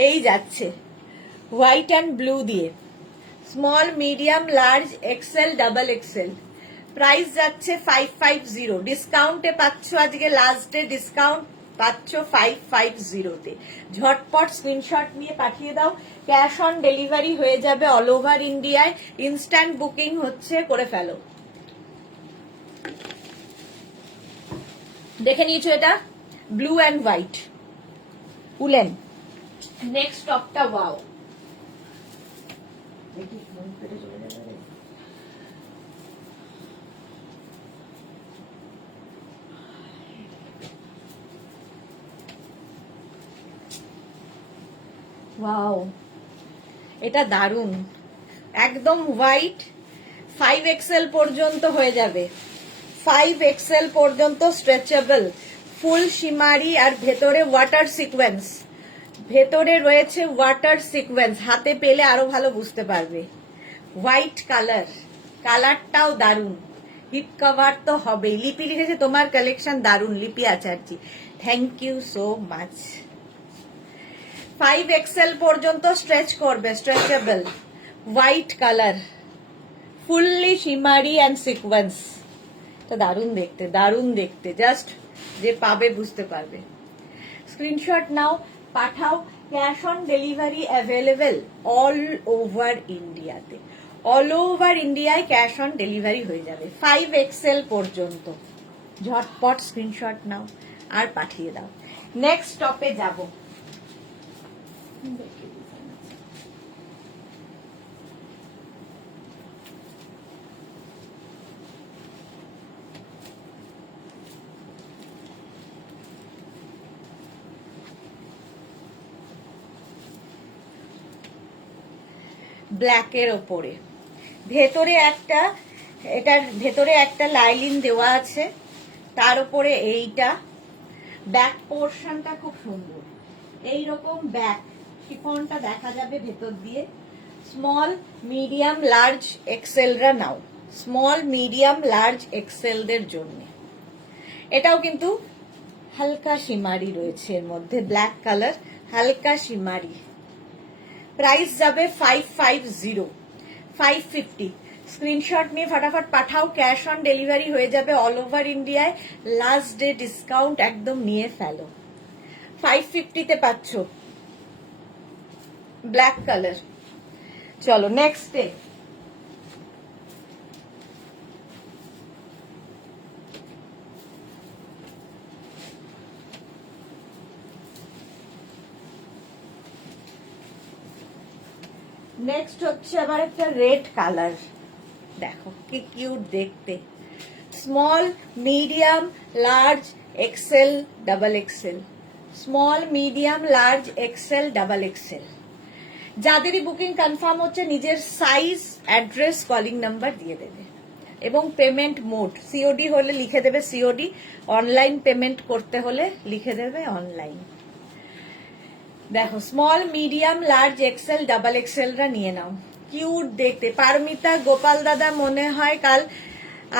এই যাচ্ছে হোয়াইট অ্যান্ড ব্লু দিয়ে, small, medium, large, XL, double XL. Price যাচ্ছে 550, ডিসকাউন্টে পাচ্ছ, আজকে লাস্ট ডে ডিসকাউন্ট পাচ্ছ 550-তে। ঝটপট স্ক্রিনশট নিয়ে পাঠিয়ে দাও, ক্যাশ অন ডেলিভারি হয়ে যাবে অল ওভার ইন্ডিয়ায়। ইনস্ট্যান্ট বুকিং হচ্ছে, করে ফেলো। দেখে নিয়েছো, এটা blue and white woollen. Next টপটা ওয়াও, ওয়াও, এটা দারুন, একদম হোয়াইট, 5XL পর্যন্ত হয়ে যাবে, 5XL পর্যন্ত স্ট্রেচেবল, ফুল শিমারি, আর ভেতরে ওয়াটার সিকোয়েন্স, ভেতরে রয়েছে ওয়াটার সিকোয়েন্স, হাতে পেলে আরো ভালো বুঝতে পারবে। হোয়াইট কালার, কালারটাও দারুন, হিপ কভার তো হবেই। লিপি লিখেছে তোমার কালেকশন দারুন, Lipi Acharya, thank you so much. 5XL পর্যন্ত স্ট্রেচ করবে, stretchable, white colour, fully shimmery and sequence, তো দারুন দেখতে, দারুন দেখতে, জাস্ট যে পাবে বুঝতে পারবে। স্ক্রিনশট নাও, পাঠাও, cash on delivery available all over ইন্ডিয়াতে, অল ওভার ইন্ডিয়ায় ক্যাশ অন ডেলিভারি হয়ে যাবে 5XL পর্যন্ত। ঝটপট স্ক্রিনশট নাও আর পাঠিয়ে দাও। নেক্সট টপে যাব, ব্ল্যাকের ওপরে, ভেতরে একটা, এটার ভেতরে একটা লাইলিন দেওয়া আছে, তার উপরে এইটা, ব্যাক পোর্শনটা খুব সুন্দর, এইরকম ব্যাক শিফনটা দেখা যাবে ভেতর দিয়ে। স্মল মিডিয়াম লার্জ এক্সেলরা নাও, স্মল মিডিয়াম লার্জ এক্সেলদের জন্য। এটাও কিন্তু হালকা শিমারি রয়েছে এর মধ্যে, ব্ল্যাক কালার, হালকা শিমারি। প্রাইস যাবে 550, 550। স্ক্রিনশট নিয়ে ফটাফট পাঠাও, ক্যাশ অন ডেলিভারি হয়ে যাবে অল ওভার ইন্ডিয়ায়, লাস্ট ডে ডিসকাউন্ট একদম নিয়ে ফেলো। 550-তে পাচ্ছ ব্ল্যাক কালার। চলো নেক্সট ডে, নেক্সট হচ্ছে আবার একটা রেড কালার, দেখো কি কিউট দেখতে, small medium large XL double XL, small medium large XL double XL. যাদেরই বুকিং কনফার্ম হচ্ছে নিজের সাইজ, অ্যাড্রেস, কলিং নাম্বার দিয়ে দেবে, এবং পেমেন্ট মোড সিওডি হলে লিখে দেবে সিওডি, অনলাইন পেমেন্ট করতে হলে লিখে দেবে অনলাইন। দেখো small medium large XL double এক্সেলরা নিয়ে নাও, কিউট দেখতে। পারমিতা গোপাল দাদা মনে হয় কাল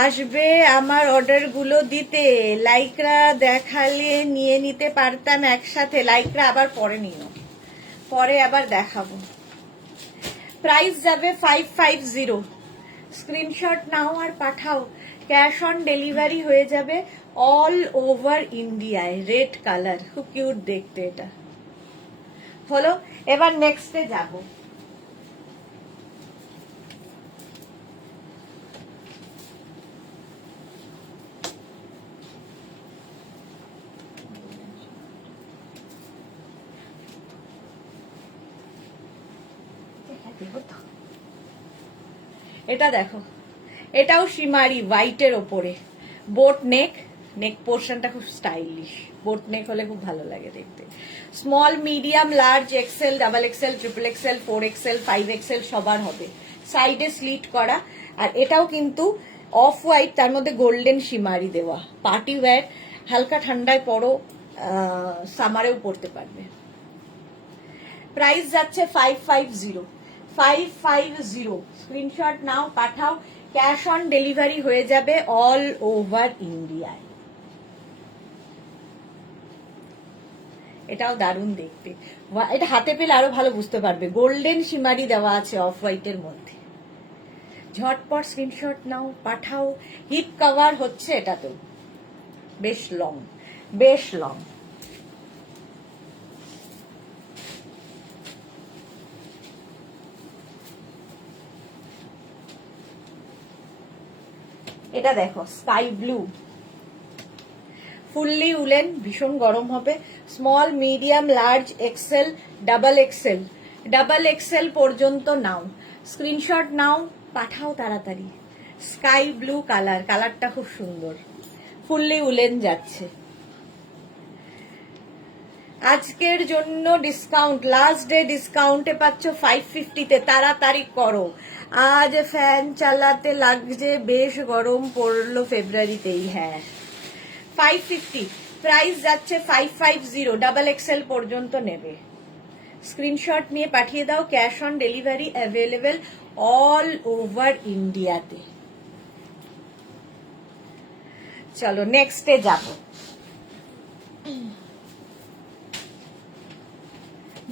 আসবে আমার অর্ডার গুলো দিতে, লাইকরা দেখালে নিয়ে নিতে পারতাম একসাথে, লাইকরা আবার পরে নিও, পরে আবার দেখাবো। প্রাইস যাবে 550, স্ক্রিনশট নাও আর পাঠাও, ক্যাশ অন ডেলিভারি হয়ে যাবে অল ওভার ইন্ডিয়ায়। রেড কালার, খুব কিউট দেখতে এটা হলো। এবার নেক্সটে যাব, এটা দেখো, এটাও শিমারি হোয়াইটের ওপরে, বোট নেক, নেক পোর্শনটা খুব স্টাইলিশ, বোট নেক হলে খুব ভালো লাগে দেখতে। Small medium large XL double XL triple XL 4XL 5XL সবার হবে, সাইডে স্লিট করা। আর এটাও কিন্তু অফ হোয়াইট, তার মধ্যে গোল্ডেন শিমারি দেওয়া, পার্টি ওয়্যার, হালকা ঠান্ডায় পরো, সামারেও পরতে পারবে। প্রাইস যাচ্ছে 550, 550। স্ক্রিনশট নাও পাঠাও, ক্যাশ অন ডেলিভারি হয়ে যাবে অল ওভার ইন্ডিয়ায়। এটাও দারুণ দেখতে, এটা হাতে পেলে আরো ভালো বুঝতে পারবে, গোল্ডেন শিমারি দেওয়া আছে অফ হোয়াইটের মধ্যে। ঝটপট স্ক্রিনশট নাও পাঠাও, হিপ কভার হচ্ছে এটাতেও, বেশ লং, বেশ লং। এটা দেখো স্কাই ব্লু, ফুললি উলেন, ভীষণ গরম হবে। Small, medium, large, XL, double XL পর্যন্ত নাও, স্ক্রিনশট নাও, পাঠাও তাড়াতাড়ি। স্কাই ব্লু কালারটা খুব সুন্দর, ফুললি উলেন যাচ্ছে। আজকের জন্য ডিসকাউন্ট, লাস্ট ডে ডিসকাউন্টে পাচ্ছ 550-তে, তাড়াতাড়ি করো। আজ ফ্যান চালাতে লাগছে, বেশ গরম পড়লো ফেব্রুয়ারিতেই। হ্যাঁ, 550, প্রাইস যাচ্ছে 550, ডাবল এক্সেল পর্যন্ত নেবে। স্ক্রিনশট নিয়ে পাঠিয়ে দাও, cash on delivery available all over ইন্ডিয়াতে। চলো নেক্সটে যাব।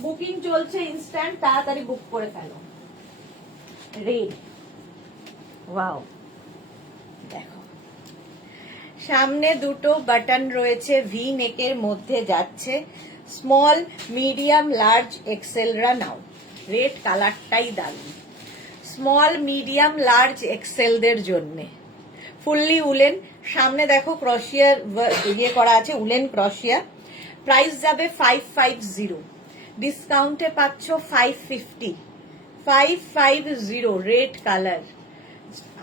বুকিং চলছে ইনস্ট্যান্ট, তাড়াতাড়ি বুক করে ফেলো। রেড, ওয়াও, দেখো সামনে দুটো বাটন রয়েছে, ভি নেকের মধ্যে যাচ্ছে। স্মল, মিডিয়াম, লার্জ, এক্সেলরা নাও। রেড কালারটাই দারুণ, স্মল, মিডিয়াম, লার্জ এক্সেলদের জন্য। ফুললি উলেন, সামনে দেখো ক্রশিয়ার ইয়ে করা আছে, উলেন ক্রশিয়া। প্রাইস যাবে 550, ডিসকাউন্টে পাচ্ছ 550, রেড কালার।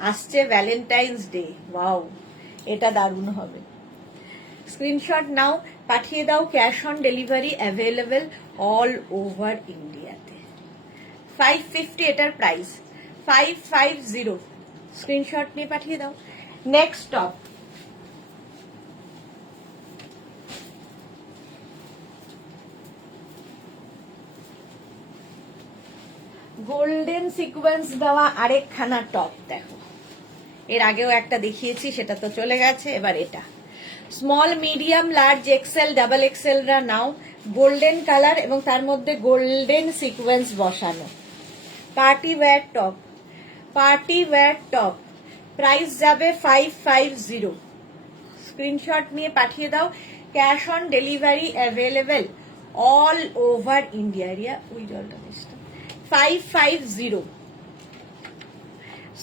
আসছে ভ্যালেন্টাইন্স ডে, ওয়াও, এটা দারুণ হবে। স্ক্রিনশট নাও, পাঠিয়ে দাও, cash on delivery available all over ইন্ডিয়াতে। 550 এটার প্রাইস, 550, স্ক্রিনশট নিয়ে পাঠিয়ে দাও। নেক্সট টপ, গোল্ডেন সিকোয়েন্স দেওয়া আরেকখানা টপ দেখো। এর আগেও একটা দেখিয়েছি, সেটা তো চলে গেছে, এবার এটা। Small, medium, large, XL, double এক্সেলরা নাও। গোল্ডেন কালার এবং তার মধ্যে গোল্ডেন সিকোয়েন্স বসানো। পার্টি ওয়্যার টপ, প্রাইস যাবে 550, স্ক্রিনশট নিয়ে পাঠিয়ে দাও, cash on delivery available all over India. 550,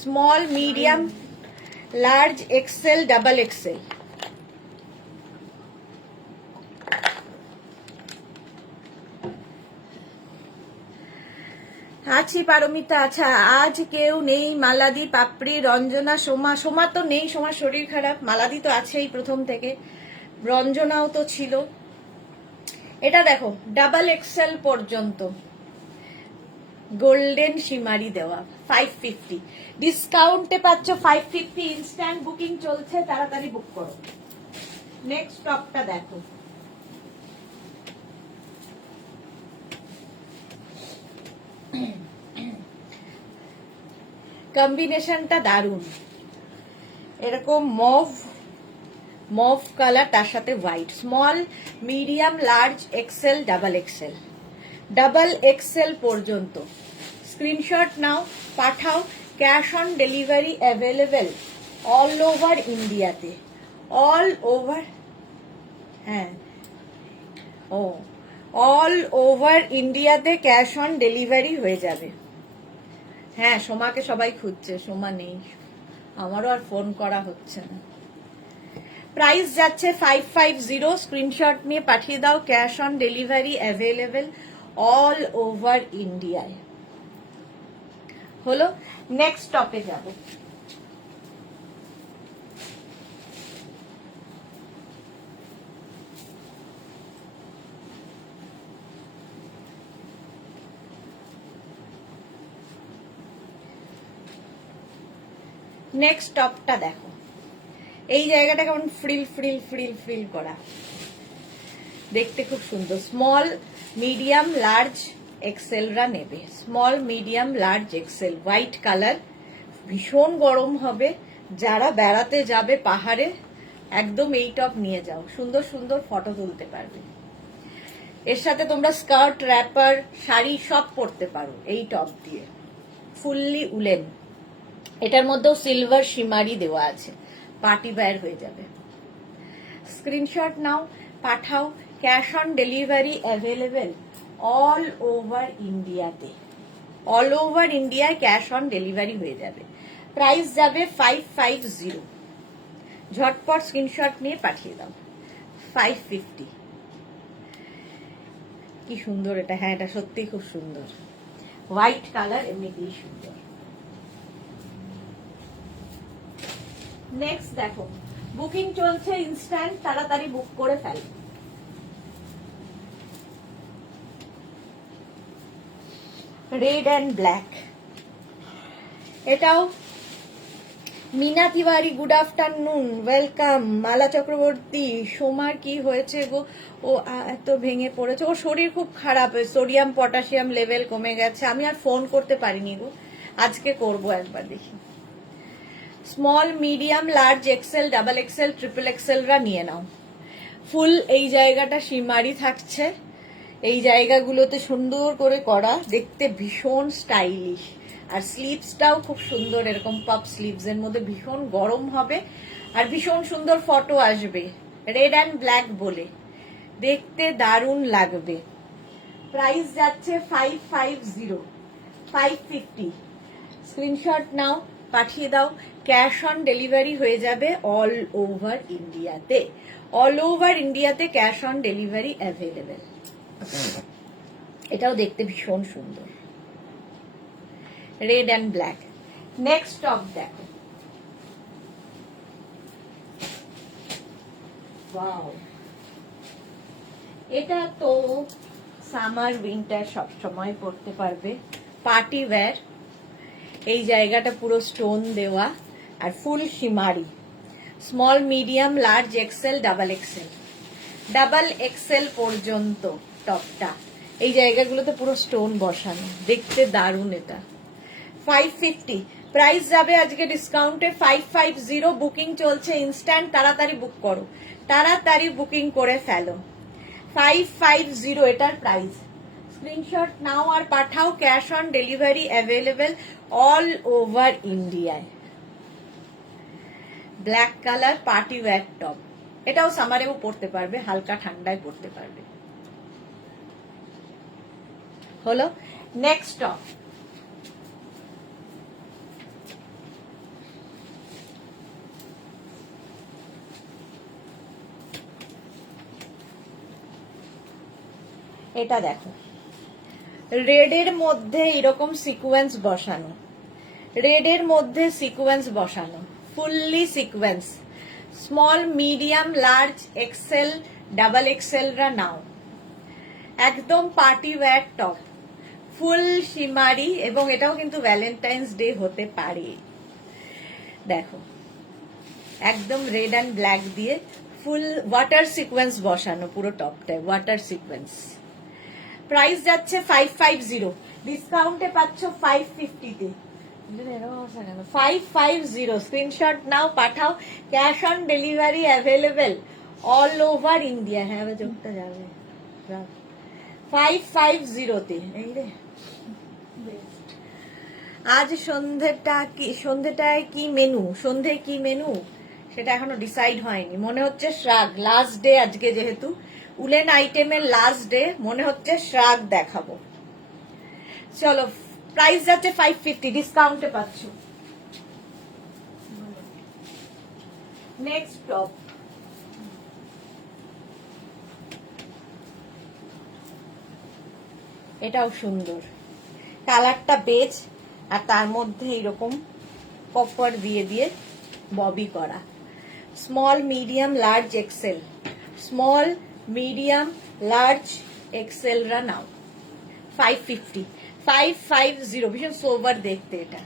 small, medium, large, XL, double XL. আছি পারমিতা, আচ্ছা আজ কেউ নেই। মালাদি, পাপড়ি, রঞ্জনা, সোমা তো নেই, সোমার শরীর খারাপ। মালাদি তো আছেই প্রথম থেকে, রঞ্জনাও তো ছিল। এটা দেখো ডাবল এক্সেল পর্যন্ত গোল্ডেন শিমারি দেওয়া, 550, ডিসকাউন্টে পাচ্ছ 550, ইনস্ট্যান্ট বুকিং চলছে, তাড়াতাড়ি বুক করো। নেক্সট টপটা দেখো, কম্বিনেশনটা দারুণ, এরকম মভ কালার, তার সাথে white. Small, medium, large, XL, double XL পর্যন্ত। স্ক্রিনশট নাও, পাঠাও, cash on delivery available all over ইন্ডিয়াতে। অল ওভার, হ্যাঁ, অল ওভার ইন্ডিয়াতে ক্যাশ অন ডেলিভারি হয়ে যাবে। হ্যাঁ, সোমাকে সবাই খুঁজছে, সোমা নেই, আমারও আর ফোন করা হচ্ছে না। প্রাইস যাচ্ছে 550, স্ক্রিনশট নিয়ে পাঠিয়ে দাও, cash on delivery available all over ইন্ডিয়ায়। হলো, নেক্সট টপে যাব। নেক্সট টপটা দেখো, এই জায়গাটা কেমন ফ্রিল ফ্রিল ফ্রিল ফ্রিল করা, দেখতে খুব সুন্দর। স্মল, মিডিয়াম, লার্জ এক্সেলরা নেবে। Small, medium, large Excel, white colour, ভীষণ গরম হবে। যারা বেড়াতে যাবে পাহাড়ে, একদম এই টপ নিয়ে যাও, সুন্দর সুন্দর ফটো তুলতে পারবে। এর সাথে তোমরা স্কার্ট, র্যাপার, শাড়ি সব পরতে পারো এই টপ দিয়ে। ফুললি উলেন, এটার মধ্যেও সিলভার শিমারি দেওয়া আছে, পার্টি ওয়্যার হয়ে যাবে। স্ক্রিনশট নাও, পাঠাও, cash on delivery available all over ইন্ডিয়াতে। অল ওভার ইন্ডিয়ায় ক্যাশ অন ডেলিভারি হয়ে যাবে। প্রাইস যাবে 550, ঝটপট স্ক্রিনশট নিয়ে পাঠিয়ে দাও। 550। কি সুন্দর এটা, হ্যাঁ এটা সত্যি খুব সুন্দর, হোয়াইট কালার এমনিতেই সুন্দর। নেক্সট দেখো, বুকিং চলছে ইনস্ট্যান্ট, তাড়াতাড়ি বুক করে ফেল। রেড অ্যান্ড ব্ল্যাক, এটাও Meena Tiwari good afternoon, welcome. Mala Chakraborty, সোমার কি হয়েছে গো, ও এত ভেঙে পড়েছে, ও শরীর খুব খারাপ, সোডিয়াম পটাশিয়াম লেভেল কমে গেছে, আমি আর ফোন করতে পারিনি গো, আজকে করব একবার দেখি। Small medium large XL double XL triple XL রা নিয়ে নাও। ফুল এই জায়গাটা সিমারি থাকছে, এই জায়গাগুলোতে সুন্দর করে করা, দেখতে ভীষণ স্টাইলিশ, আর স্লিভসটাও খুব সুন্দর, এরকম পাপ স্লিভস এর মধ্যে ভীষণ গরম হবে আর ভীষণ সুন্দর ফটো আসবে, রেড অ্যান্ড ব্ল্যাক বলে দেখতে দারুণ লাগবে। প্রাইস যাচ্ছে 550, 550। স্ক্রিনশট নাও, পাঠিয়ে দাও, ক্যাশ অন ডেলিভারি হয়ে যাবে অল ওভার ইন্ডিয়াতে, অল ওভার ইন্ডিয়াতে ক্যাশ অন ডেলিভারি অ্যাভেলেবেল। এটাও দেখতে ভীষণ সুন্দর, red and black. Next top দেখো, ওয়াও, এটা তো সামার উইন্টার সব সময় পরতে পারবে, পার্টি ওয়্যার। এই জায়গাটা পুরো স্টোন দেওয়া আর full shimmery, small medium large XL double XL, double XL পর্যন্ত টপটা, এই জায়গাগুলোতে পুরো স্টোন বসানো, দেখতে দারুণ। এটা 550, প্রাইস যাবে আজকে ডিসকাউন্টে 550। বুকিং চলছে ইনস্ট্যান্ট, তাড়াতাড়ি বুক করো, তাড়াতাড়ি বুকিং করে ফেলো। 550 এটার প্রাইস। স্ক্রিনশট নাও আর পাঠাও, cash on delivery available all over ইন্ডিয়ায়। Black colour party wear top, এটাও সামারেও পরতে পারবে, হালকা ঠান্ডায় পরতে পারবে। হলো নেক্সট টপ, এটা দেখো, রেডের মধ্যে এরকম সিকোয়েন্স বসানো, রেডের মধ্যে সিকোয়েন্স বসানো, fully sequence, small medium large XL double XL রা নাও, একদম পার্টি ওয়্যার টপ, ফুল শিমারি, এবং এটাও কিন্তু ভ্যালেন্টাইন্স ডে হতে পারে। দেখো একদম রেড অ্যান্ড ব্ল্যাক দিয়ে ফুল ওয়াটার সিকোয়েন্স বসানো, পুরো টপটায় ওয়াটার সিকোয়েন্স। প্রাইস যাচ্ছে 550, ডিসকাউন্টে পাচ্ছ 550-তে। 550, স্ক্রিনশট নাও পাঠাও, cash on delivery available all over India. হ্যাঁ চোখটা যাবে 550-তে। এই রে, আজ সন্ধ্যেটায় কি মেনু, সন্ধ্যে কি মেনু সেটা এখনো ডিসাইড হয়নি, মনে হচ্ছে শ্রাগ, লাস্ট ডে আজকে, যেহেতু উলেন আইটেমের লাস্ট ডে, মনে হচ্ছে শ্রাগ দেখাবো। চলো, প্রাইস যাচ্ছে 550, ডিসকাউন্টে পাচ্ছ। নেক্সট টপ, এটাও সুন্দর, কালারটা বেজ আর তার মধ্যে এরকম কপার দিয়ে দিয়ে ববি করা, small medium large XL, small medium large XL রা নাও। 550, 550, ভীষণ সোবার দেখতে এটা।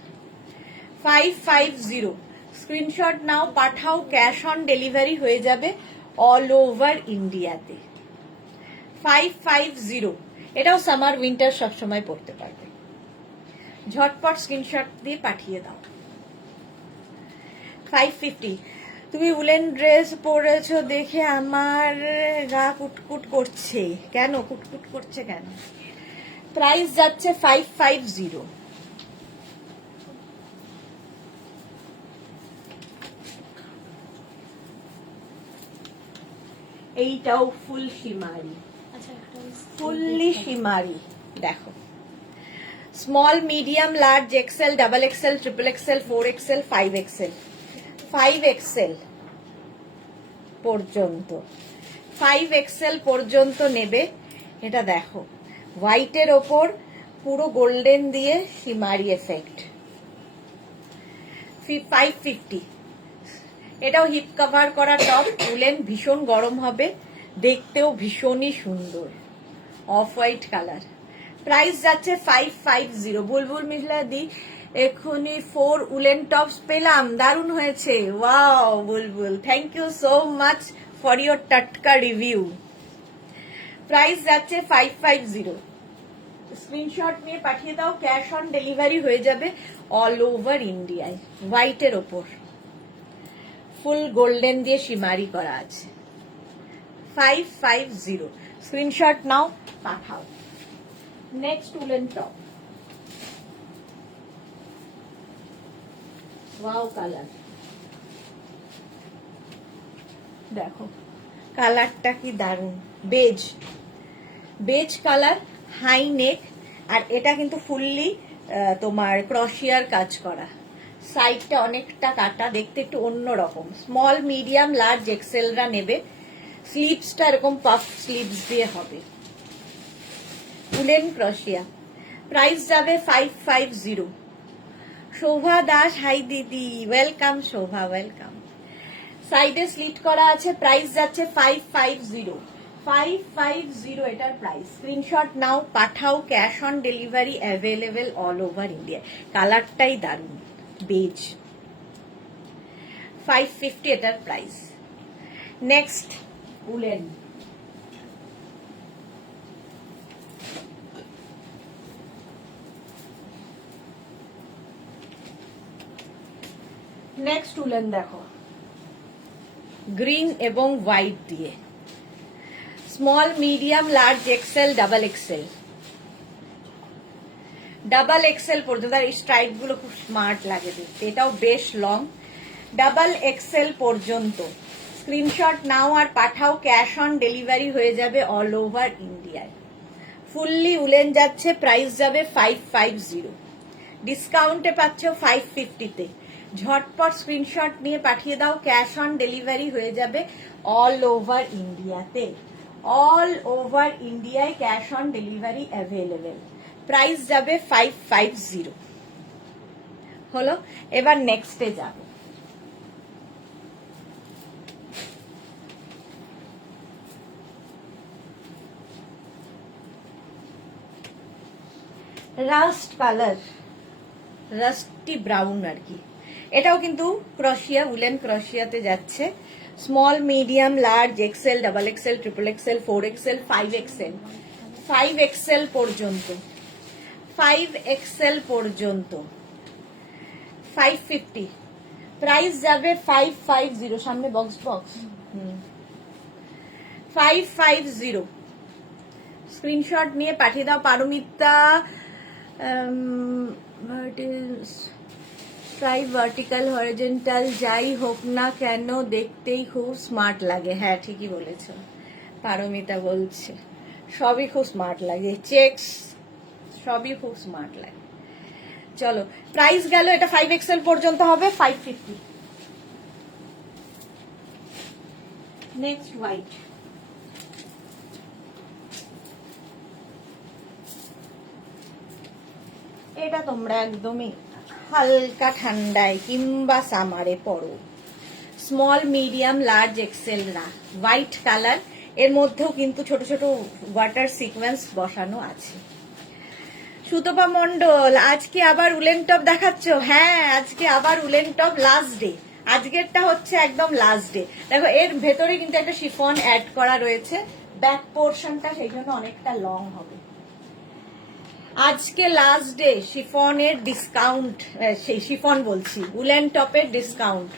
550, স্ক্রিনশট নাও পাঠাও, ক্যাশ অন ডেলিভারি হয়ে যাবে অল ওভার ইন্ডিয়াতে। 550, এটাও সামার উইন্টার সবসময় পড়তে পারবে, ঝটপট স্ক্রিনশট দিয়ে পাঠিয়ে দাও। 550, তুমি উলেন ড্রেস পরেছো দেখে আমার গা কুটকুট করছে, কেন কুটকুট করছে কেন? প্রাইস যাচ্ছে 550। এইটাও ফুল শিমারি, ফুললি শিমারি। দেখো, small medium large XL double XL triple XL 4XL 5XL, 5XL পর্যন্ত 5XL পর্যন্ত নেবে। এটা দেখো হোয়াইটের ওপর পুরো গোল্ডেন দিয়ে শিমারি এফেক্ট। 550। এটাও হিপ কভার করা টপ, উলেন, ভীষণ গরম হবে, দেখতেও ভীষণই সুন্দর, অফ হোয়াইট কালার। প্রাইস যাচ্ছে 550। বুলবুল মিশলা দি এক্ষুনি 4 উলেন টপস পেলাম, দারুণ হয়েছে, wow Bulbul, thank you so much for your টাটকা রিভিউ। প্রাইস যাচ্ছে 550। স্ক্রিনশট নিয়ে পাঠিয়ে দাও, ক্যাশ অন ডেলিভারি হয়ে যাবে অল ওভার ইন্ডিয়ায়। হোয়াইটের ওপর ফুল গোল্ডেন দিয়ে শিমারি করা আছে। 550। স্ক্রিনশট নাও, পাঠাও। Next woollen top, wow colour, দেখো কালারটা কি দারুন, beige beige colour, high neck, আর এটা কিন্তু ফুললি তোমার ক্রশিয়ার কাজ করা, সাইডটা অনেকটা কাটা, দেখতে একটু অন্যরকম। স্মল মিডিয়াম লার্জ এক্সেলরা নেবে। স্লিভসটা এরকম পাফ স্লিভস দিয়ে হবে, উলেন ক্রশিয়া। প্রাইস যাবে 550। শোভা দাস, হাই দিদি, ওয়েলকাম শোভা, ওয়েলকাম। সাইডে স্লিট করা আছে, প্রাইস যাচ্ছে 550। 550 এটার প্রাইস। স্ক্রিনশট নাও, পাঠাও, cash on delivery available all over India. কালারটাই দারুণ, বেজ। 550 এটার price. Next woollen, next woollen দেখো গ্রিন এবং হোয়াইট দিয়ে, small medium large XL double XL, double XL পর্যন্ত। আর এই স্ট্রাইপ গুলো খুব স্মার্ট লাগে দেখতে, এটাও বেশ লং। ডাবল এক্সেল পর্যন্ত স্ক্রিনশট নাও আর পাঠাও, ক্যাশ অন ডেলিভারি হয়ে যাবে অল ওভার ইন্ডিয়ায়। ফুললি উলেন যাচ্ছে, প্রাইস যাবে 550। ডিসকাউন্টে পাচ্ছ 550-তে। ঝটপট স্ক্রিনশট নিয়ে পাঠিয়ে দাও, ক্যাশ অন ডেলিভারি হয়ে যাবে অল ওভার ইন্ডিয়াতে। অল ওভার ইন্ডিয়ায় cash on delivery available. Price যাবে 550। হলো, এবার নেক্সটে যাব। রাস্ট কালার, রাস্টি ব্রাউন আর কি। এটাও কিন্তু ক্রশিয়া, উলেন ক্রশিয়াতে যাচ্ছে। Small medium large XL double XL triple XL 4XL 5XL, 5XL পর্যন্ত, 5XL পর্যন্ত। 550। প্রাইস যাবে 550। সামনে বক্স বক্স, 550। স্ক্রিনশট নিয়ে পাঠিয়ে দাও। পারমিতা স্ট্রাইপ ভার্টিক্যাল হরিজন্টাল যাই হোক না কেন দেখতেই খুব স্মার্ট লাগে। হ্যাঁ ঠিকই বলেছ, পারমিতা বলছে সবই খুব স্মার্ট লাগে, চেকস সবই খুব স্মার্ট লাগে। চলো, প্রাইস গেল, এটা 5XL পর্যন্ত হবে, 550। নেক্সট হোয়াইট, এটা তোমরা একদমই হালকা ঠান্ডায় কিংবা সামারে পরো। স্মল মিডিয়াম লার্জ এক্সেলরা, হোয়াইট কালার, এর মধ্যেও কিন্তু ছোট ছোট ওয়াটার সিকোয়েন্স বসানো আছে। সুতপা মন্ডল, আজকে আবার উলেন টপ দেখাচ্ছ? হ্যাঁ আজকে আবার উলেন টপ, লাস্ট ডে। আজকেরটা হচ্ছে একদম লাস্ট ডে। দেখো এর ভেতরে কিন্তু একটা শিফন অ্যাড করা রয়েছে, ব্যাক পোর্শনটা সেই জন্য অনেকটা লং হবে। আজকে লাস্ট ডে, শিফনের ডিসকাউন্ট, সেই শিফন বলছি, উলেন টপের ডিসকাউন্ট।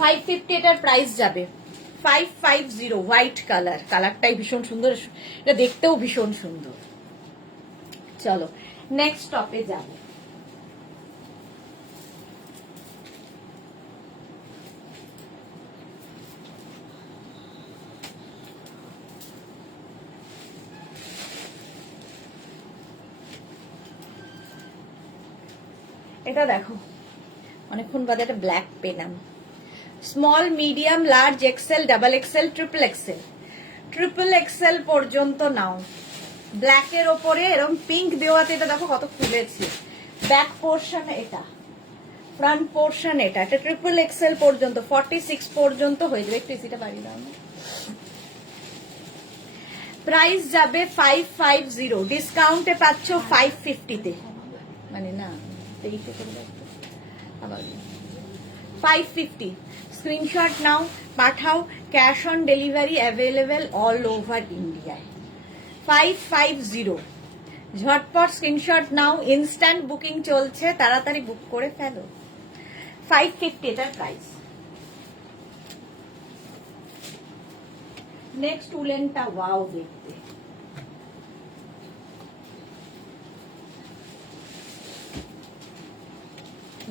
$550 এটার প্রাইস যাবে। 550। হোয়াইট কালার, কালারটাই ভীষণ সুন্দর, এটা দেখতেও ভীষণ সুন্দর। চলো নেক্সট টপে যাব। এটা দেখো অনেকক্ষণ বাদে একটা ব্ল্যাক পেলাম। Small, medium, large, XL, double XL, triple XL, triple XL পর্যন্ত নাও। ব্ল্যাকের ওপরে এরকম পিঙ্ক দেওয়াতে, এটা দেখো কত খুলেছে। ব্যাক পোর্শন এটা, ফ্রন্ট পোর্শন এটা, এটা ট্রিপল এক্সেল পর্যন্ত 46 পর্যন্ত হয়ে যাবে। একটু এসিটা বাড়িয়ে দাও না। প্রাইস যাবে 550, ডিসকাউন্টে পাচ্ছ 550-তে, মানে না 23 করে দেখো আবার 550। স্ক্রিনশট নাও, পাঠাও, cash on delivery available all over ইন্ডিয়ায়। 550, ঝটপট স্ক্রিনশট নাও, ইনস্ট্যান্ট বুকিং চলছে, তাড়াতাড়ি বুক করে ফেলো। 550 এটার প্রাইস। নেক্সট উলেনটা ওয়াও দেখতে,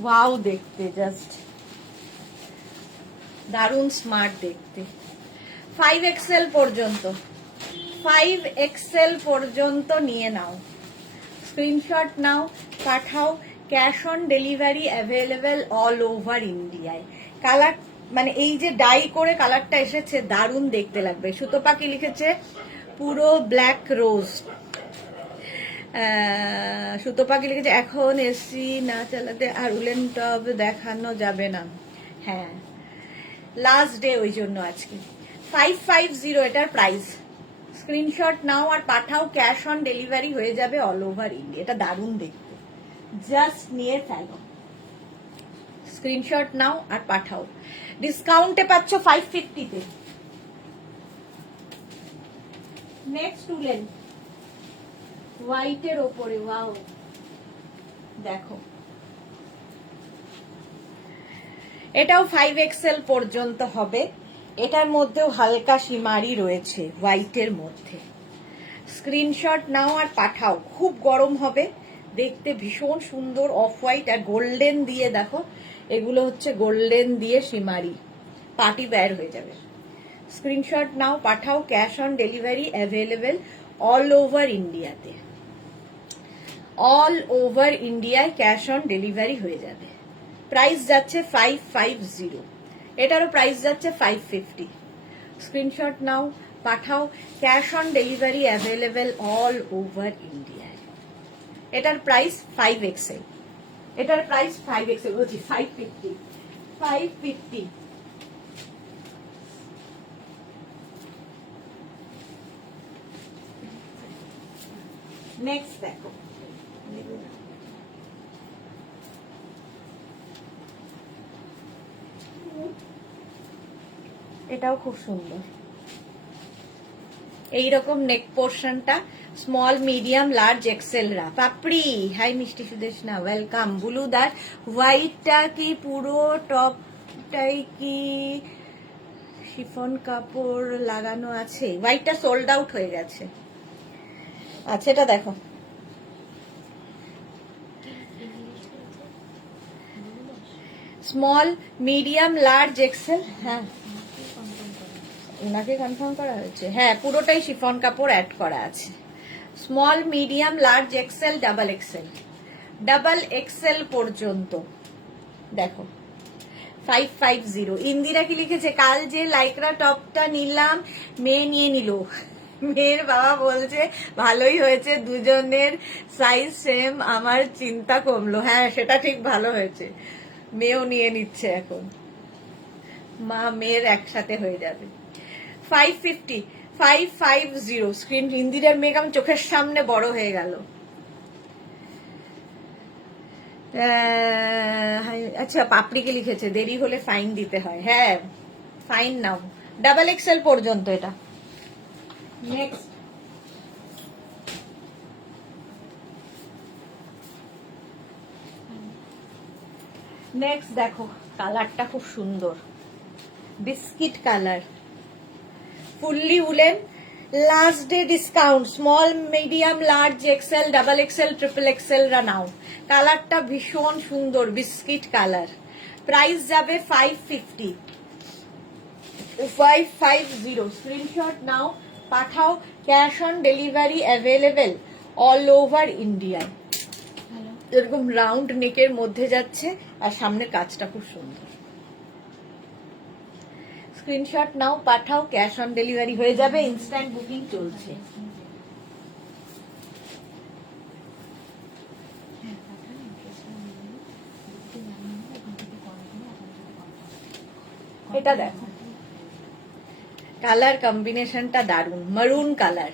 ওয়াও দেখতে, জাস্ট দারুণ স্মার্ট দেখতে। 5 এক্সেল পর্যন্ত, 5 এক্সেল পর্যন্ত নিয়ে নাও, স্ক্রিনশট নাও, পাঠাও, cash on delivery available all over ইন্ডিয়ায়। কালার মানে এই যে ডাই করে কালারটা এসেছে, দারুণ দেখতে লাগবে। সুতো পাখি লিখেছে পুরো ব্ল্যাক রোজ। সুতো পাখি লিখেছে এখন এসি না চালাতে আর উলেন টপ দেখানো যাবে না। হ্যাঁ, লাস্ট ডে, ওই জন্য আজকে 550 এটার প্রাইস। স্ক্রিনশট নাও আর পাঠাও, ক্যাশ অন ডেলিভারি হয়ে যাবে অল ওভার ইন্ডিয়া। এটা দারুণ দেখতে, জাস্ট নিয়ে ফেলো। স্ক্রিনশট নাও আর পাঠাও, ডিসকাউন্টে পাচ্ছ 550-তে। নেক্সট উলেন হোয়াইটের ওপরে, ওয়াও দেখো, এটাও 5 এক্সেল পর্যন্ত হবে। এটার মধ্যেও হালকা শিমারি রয়েছে হোয়াইটের মধ্যে। স্ক্রিনশট নাও আর পাঠাও, খুব গরম হবে, দেখতে ভীষণ সুন্দর, অফ হোয়াইট আর গোল্ডেন দিয়ে, দেখো এগুলো হচ্ছে গোল্ডেন দিয়ে শিমারি, পার্টি ওয়্যার হয়ে যাবে। স্ক্রিনশট নাও, পাঠাও, cash on delivery available all over ইন্ডিয়াতে, অল ওভার ইন্ডিয়ায় ক্যাশ অন ডেলিভারি হয়ে যাবে। প্রাইস যাচ্ছে 550, এটারও প্রাইস যাচ্ছে 550। স্ক্রিনশট নাও, পাঠাও, cash on delivery available all over ইন্ডিয়ায়। এটার প্রাইস 5 এক্সেল, এটার প্রাইস 5 এক্সেল বলছি 550, 550। নেক্সট দেখো, এটাও খুব সুন্দর। এইরকম নেক পোর্শনটা, স্মল, মিডিয়াম, লার্জ, এক্সেলরা। পাপড়ি, হাই মিষ্টি সুদেশনা, ওয়েলকাম। ব্লুদার হোয়াইটটা কি পুরো টপটাই কি শিফন কাপড় লাগানো আছে? হোয়াইটটা সোল্ড আউট হয়ে গেছে। আচ্ছা, এটা দেখো, স্মল, মিডিয়াম, লার্জ, এক্সেল। হ্যাঁ, ওনাকে কনফার্ম করা হয়েছে। হ্যাঁ, পুরোটাই শিফন কাপড় অ্যাড করা আছে। Small, medium, large, XL, double XL, double XL পর্যন্ত দেখো 550। ইন্দিরা কি লিখেছে, কাল যে লাইক্রা টপটা নিলাম মেয়ে নিয়ে নিল। মেয়ের বাবা বলছে ভালোই হয়েছে, দুজনের সাইজ সেম, আমার চিন্তা কমলো। হ্যাঁ, সেটা ঠিক, ভালো হয়েছে, মেয়েও নিয়ে নিচ্ছে এখন, মা মেয়ের একসাথে হয়ে যাবে। 550, 550 স্ক্রিন। ইন্দিরার মেয়ে আমার চোখের সামনে বড় হয়ে গেল। আচ্ছা, পাপড়িকে লিখেছে দেরি হলে ফাইন দিতে হয়। হ্যাঁ, ফাইন নাও, ডাবল এক্সেল পর্যন্ত এটা। নেক্সট, নেক্সট দেখো, কালারটা খুব সুন্দর, biscuit colour, fully woollen, last day discount, small, medium, large, XL, double XL, triple XL রা নাও। কালারটা ভীষণ সুন্দর, বিস্কিট কালার। প্রাইস যাবে 550, 550। স্ক্রিনশট নাও, পাঠাও, cash on delivery available all over ইন্ডিয়ায়। এরকম রাউন্ড নেকের মধ্যে যাচ্ছে আর সামনের কাজটা খুব সুন্দর। স্ক্রিনশট নাও, পাঠাও, ক্যাশ অন ডেলিভারি হয়ে যাবে, ইনস্ট্যান্ট বুকিং চলছে। এটা দেখো, কালার কম্বিনেশনটা দারুন, maroon colour.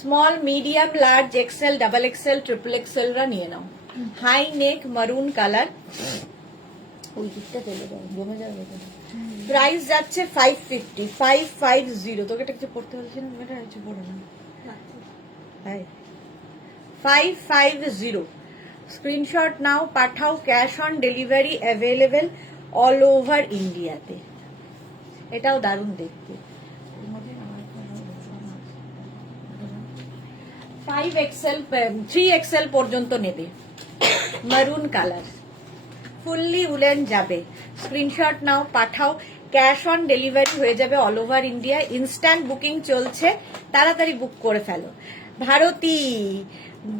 Small, medium, large, XL, double XL, triple XL রা নিয়ে নাও। হাই নেক, মারুন কালার। ওই দিকটা চলে যাবে, জমে যাবে। প্রাইস যাচ্ছে 550, 550। তোকে এটা কিছু পড়তে বলছি না, এটা কিছু পড়ে না। 550। স্ক্রিনশট নাও, পাঠাও, cash on delivery available all over ইন্ডিয়াতে। এটাও দারুণ দেখতে। 5XL, 3XL পর্যন্ত নেবে। মারুন কালার, ফুললি উলেন যাবে। স্ক্রিনশট নাও, পাঠাও, ক্যাশ অন ডেলিভারি হয়ে যাবে all over India, instant booking চলছে, তাড়াতাড়ি বুক করে ফেলো। Bharati,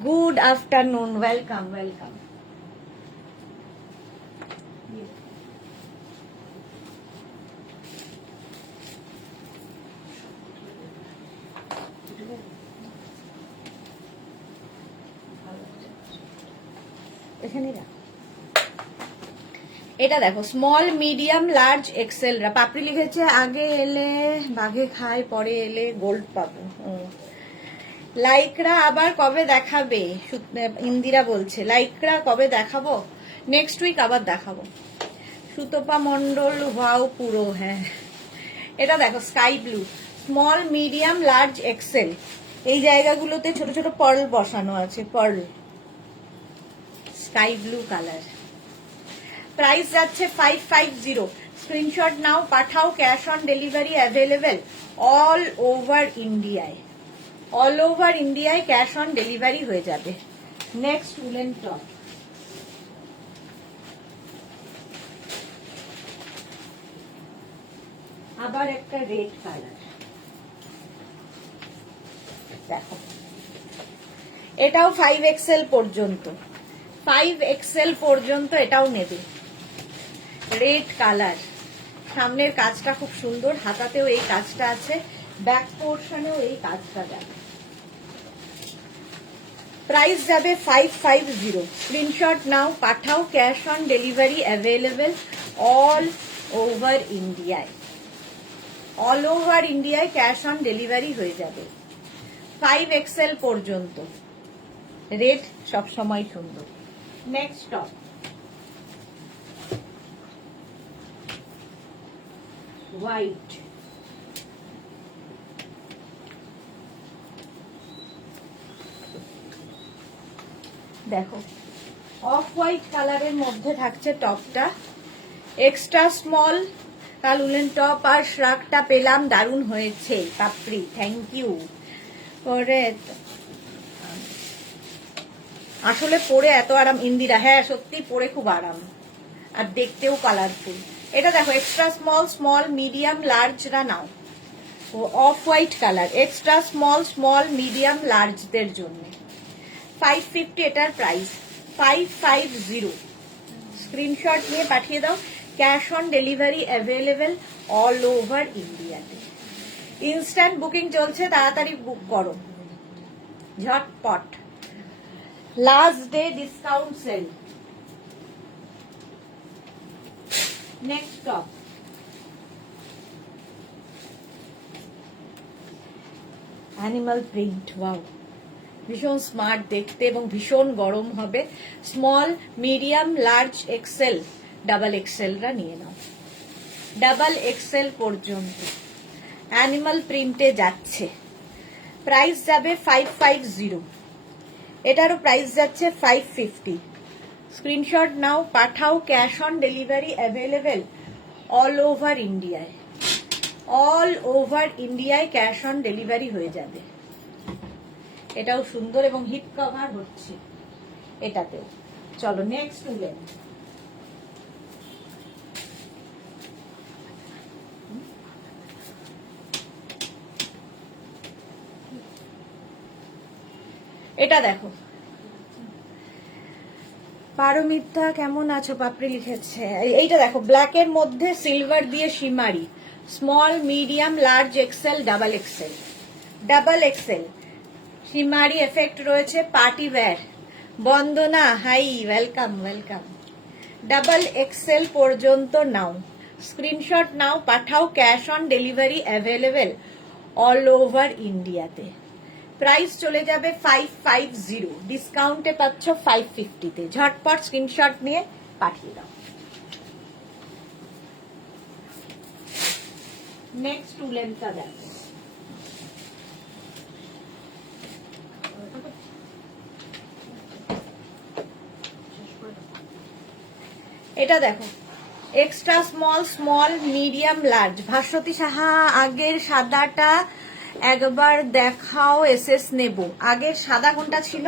good afternoon, welcome welcome. এখানে রাখ। এটা দেখো, স্মল, মিডিয়াম, লার্জ, এক্সেল রা। পাপড়ি লিখেছে আগে এলে বাঘে খায়, পরে এলে গোল্ড পাবো। লাইকরা আবার কবে দেখাবে? ইন্দিরা বলছে লাইকরা কবে দেখাবো? নেক্সট উইক আবার দেখাবো। সুতপা মন্ডল, ওয়াও পুরো। হ্যাঁ, এটা দেখো sky blue, small, medium, large, XL. এই জায়গাগুলোতে ছোট ছোট পার্ল বসানো আছে, pearl. Sky blue colour. Price যাচ্ছে 550। স্ক্রিনশট নাও, পাঠাও, cash on delivery available all over ইন্ডিয়ায়। অল ওভার ইন্ডিয়ায় ক্যাশ অন ডেলিভারি হয়ে যাবে। Next woollen top. আবার একটা রেড কালার। দেখো, এটাও 5XL পর্যন্ত, 5XL পর্যন্ত এটাও নেবে। রেড কালার, সামনের কাজটা খুব সুন্দর, হাতাতেও এই কাজটা আছে, ব্যাক পোর্শনেও এই কাজটা যাবে। প্রাইস যাবে 550। স্ক্রিনশট নাও, পাঠাও, cash on delivery available all over ইন্ডিয়ায়। অল ওভার ইন্ডিয়ায় ক্যাশ অন ডেলিভারি হয়ে যাবে। 5XL পর্যন্ত। রেড সবসময় সুন্দর। Next top. হোয়াইট, দেখো অফ হোয়াইট কালারের মধ্যে থাকছে টপটা। এক্সট্রা স্মল কাল উলেন টপ আর শ্রাকটা পেলাম, দারুণ হয়েছে পাপড়ি, থ্যাংক ইউ। পরে আসলে পরে এত আরাম ইন্দিরা, হ্যাঁ সত্যি পরে খুব আরাম, আর দেখতেও কালারফুল। এটা দেখো এক্সট্রা স্মল, স্মল, মিডিয়াম, লার্জরা নাও। Off white colour, extra small, small, medium, লার্জদের জন্য। 550 এটার প্রাইস, 550। স্ক্রিনশট নিয়ে পাঠিয়ে দাও। Cash on delivery available all over ইন্ডিয়াতে। ইনস্ট্যান্ট বুকিং চলছে, তাড়াতাড়ি বুক করো ঝটপট। Last day discount sale. Next top. Animal print, wow, ভীষণ স্মার্ট দেখতে এবং ভীষণ গরম হবে। Small, medium, large, XL, double XL রা নিয়ে নাও। ডাবল এক্সেল পর্যন্ত অ্যানিমাল প্রিন্টে যাচ্ছে। প্রাইস যাবে 550। এটারও প্রাইস যাচ্ছে 550। স্ক্রিনশট নাও, পাঠাও, cash on delivery available all over ইন্ডিয়ায়। অল ওভার ইন্ডিয়ায় ক্যাশ অন ডেলিভারি হয়ে যাবে। এটাও সুন্দর এবং হিপ কভার হচ্ছে এটাতেও। চলো নেক্সট উলেন। এটা দেখো, পারমিতা কেমন আছো পাপড়ি লিখেছে। এইটা দেখো ব্ল্যাকের মধ্যে সিলভার দিয়ে shimmery, small medium large XL double XL, double XL shimmery effect রয়েছে, party wear. Bandana hi, welcome welcome. Double Excel পর্যন্ত নাও, স্ক্রিনশট নাও, পাঠাও, cash on delivery available all over ইন্ডিয়াতে। প্রাইস চলে যাবে 550, ডিসকাউন্টে পাচ্ছ 550-তে। ঝটপট স্ক্রিনশট নিয়ে পাঠিয়ে দাও। নেক্সট উলেনটা দেখো, এটা দেখো extra small, small medium large. Bhaswati Saha আগের সাদাটা একবার দেখাও, এসএস নেব। আগের সাদা কোনটা ছিল?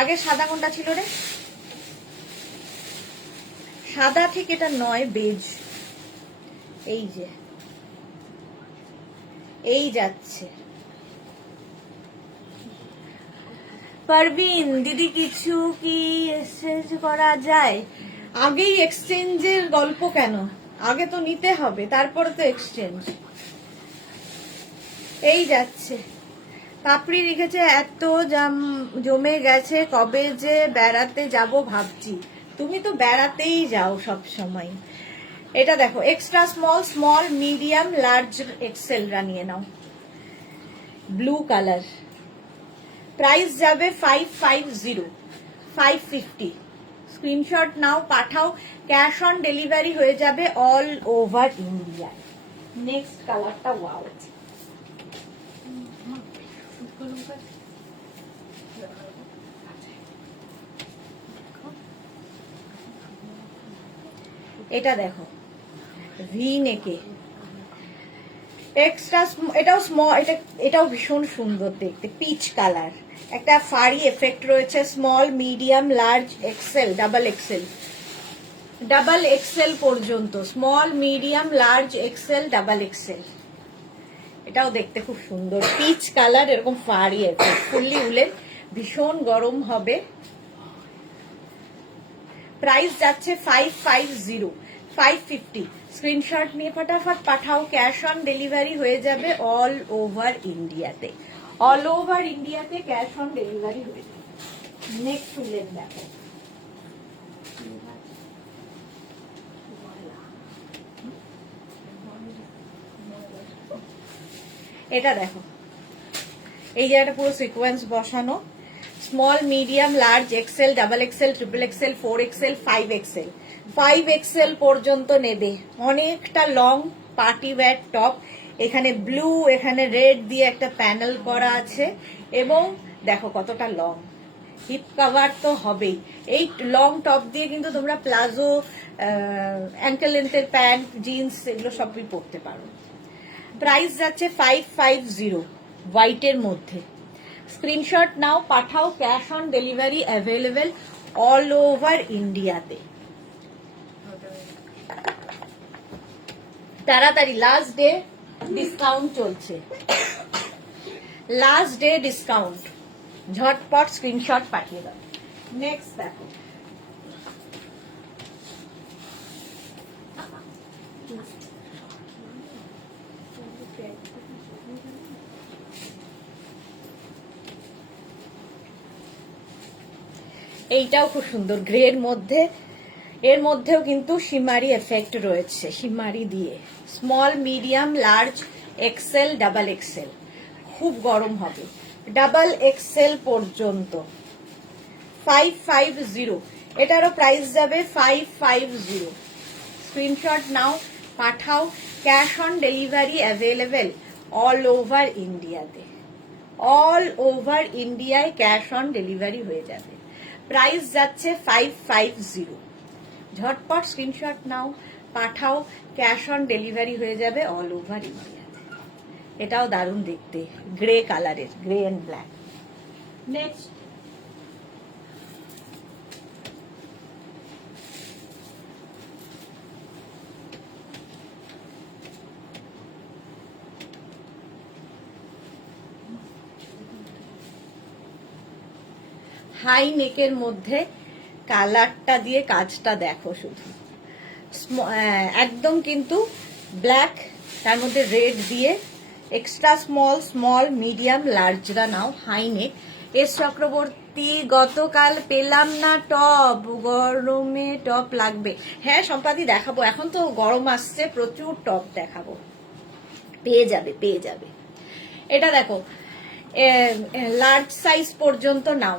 আগের সাদা কোনটা ছিল রে? সাদা ঠিক এটা নয়, বেজ। এই যে এই যাচ্ছে। পারবিন দিদি কিছু কি এক্সচেঞ্জ করা যায়? আগেই এক্সচেঞ্জের গল্প কেন? আগে তো নিতে হবে, তারপরে তো এক্সচেঞ্জ। এই যাচ্ছে। পাপড়ি লিখেছে এত জমে গেছে, কবে যে বেড়াতে যাব ভাবছি। তুমি তো বেড়াতেই যাও সব সময়। এটা দেখো extra small, small medium large এক্সেলরা নিয়ে নাও, ব্লু কালার। প্রাইস যাবে 550, 550। স্ক্রিনশট নাও, পাঠাও, ক্যাশ অন ডেলিভারি হয়ে যাবে অল ওভার ইন্ডিয়া। নেক্সট কালারটা ওয়াও, এটা দেখো ভি নেকে এক্সট্রা, এটাও স্মল, এটাও ভীষণ সুন্দর দেখতে, পিচ কালার। একটা ফাড়ি এফেক্ট রয়েছে, small medium large XL double XL, double XL পর্যন্ত, small medium large XL double XL. এটাও দেখতে খুব সুন্দর, পিচ কালার, এরকম ফাড়ি এফেক্ট, ফুললি উলেন, ভীষণ গরম হবে। প্রাইস যাচ্ছে 550, 550। স্ক্রিনশট নিয়ে ফটাফট পাঠাও, ক্যাশ অন ডেলিভারি হয়ে যাবে অল ওভার ইন্ডিয়াতে, অল ওভার ইন্ডিয়াতে ক্যাশ অন ডেলিভারি হয়ে যাবে। নেক্সট উলেন দেখো, এটা দেখো এই জায়গাটা পুরো সিকোয়েন্স বসানো, small medium large XL double XL triple XL 4XL 5XL, 5XL পর্যন্ত নেবে। অনেকটা লং পার্টি ওয়্যার টপ, এখানে ব্লু এখানে রেড দিয়ে একটা প্যানেল করা আছে, এবং দেখো কতটা লং, হিপ কাভার তো হবেই। এই লং টপ দিয়ে কিন্তু তোমরা প্লাজো, অ্যাঙ্কেল লেন্থের প্যান্ট, জিন্স এগুলো সবই পরতে পারো। প্রাইস যাচ্ছে 550, হোয়াইটের মধ্যে। স্ক্রিনশট নাও, পাঠাও, cash on delivery available all over ইন্ডিয়াতে। তাড়াতাড়ি, লাস্ট ডে ডিসকাউন্ট চলছে, লাস্ট ডে ডিসকাউন্ট, ঝটপট স্ক্রিনশট পাঠিয়ে দাও। নেক্সট দেখো, এইটাও খুব সুন্দর গ্রের মধ্যে, এর মধ্যেও কিন্তু শিমারি এফেক্ট রয়েছে, শিমারি দিয়ে, small medium large XL double XL, খুব গরম হবে, ডাবল এক্সেল পর্যন্ত। 550, এটারও প্রাইস যাবে 550। স্ক্রিনশট নাও, পাঠাও, cash on delivery available all over ইন্ডিয়াতে, অল ওভার ইন্ডিয়ায় ক্যাশ অন ডেলিভারি হয়ে যাবে। প্রাইস যাচ্ছে 550, ঝটপট স্ক্রিনশট নাও, পাঠাও, ক্যাশ অন ডেলিভারি হয়ে যাবে অল ওভার ইন্ডিয়াতে। এটাও দারুণ দেখতে, গ্রে কালারের, grey and black. Next, high নেকের মধ্যে কালারটা দিয়ে কাজটা দেখো শুধু, একদম কিন্তু ব্ল্যাক, তার মধ্যে রেড দিয়ে, এক্সট্রা স্মল, স্মল, মিডিয়াম, লার্জরা নাও, হাই নেক। এস চক্রবর্তী, গতকাল পেলাম না টপ, গরমে টপ লাগবে। হ্যাঁ সম্পাদি দেখাবো, এখন তো গরম আসছে, প্রচুর টপ দেখাবো, পেয়ে যাবে পেয়ে যাবে। এটা দেখো লার্জ সাইজ পর্যন্ত নাও,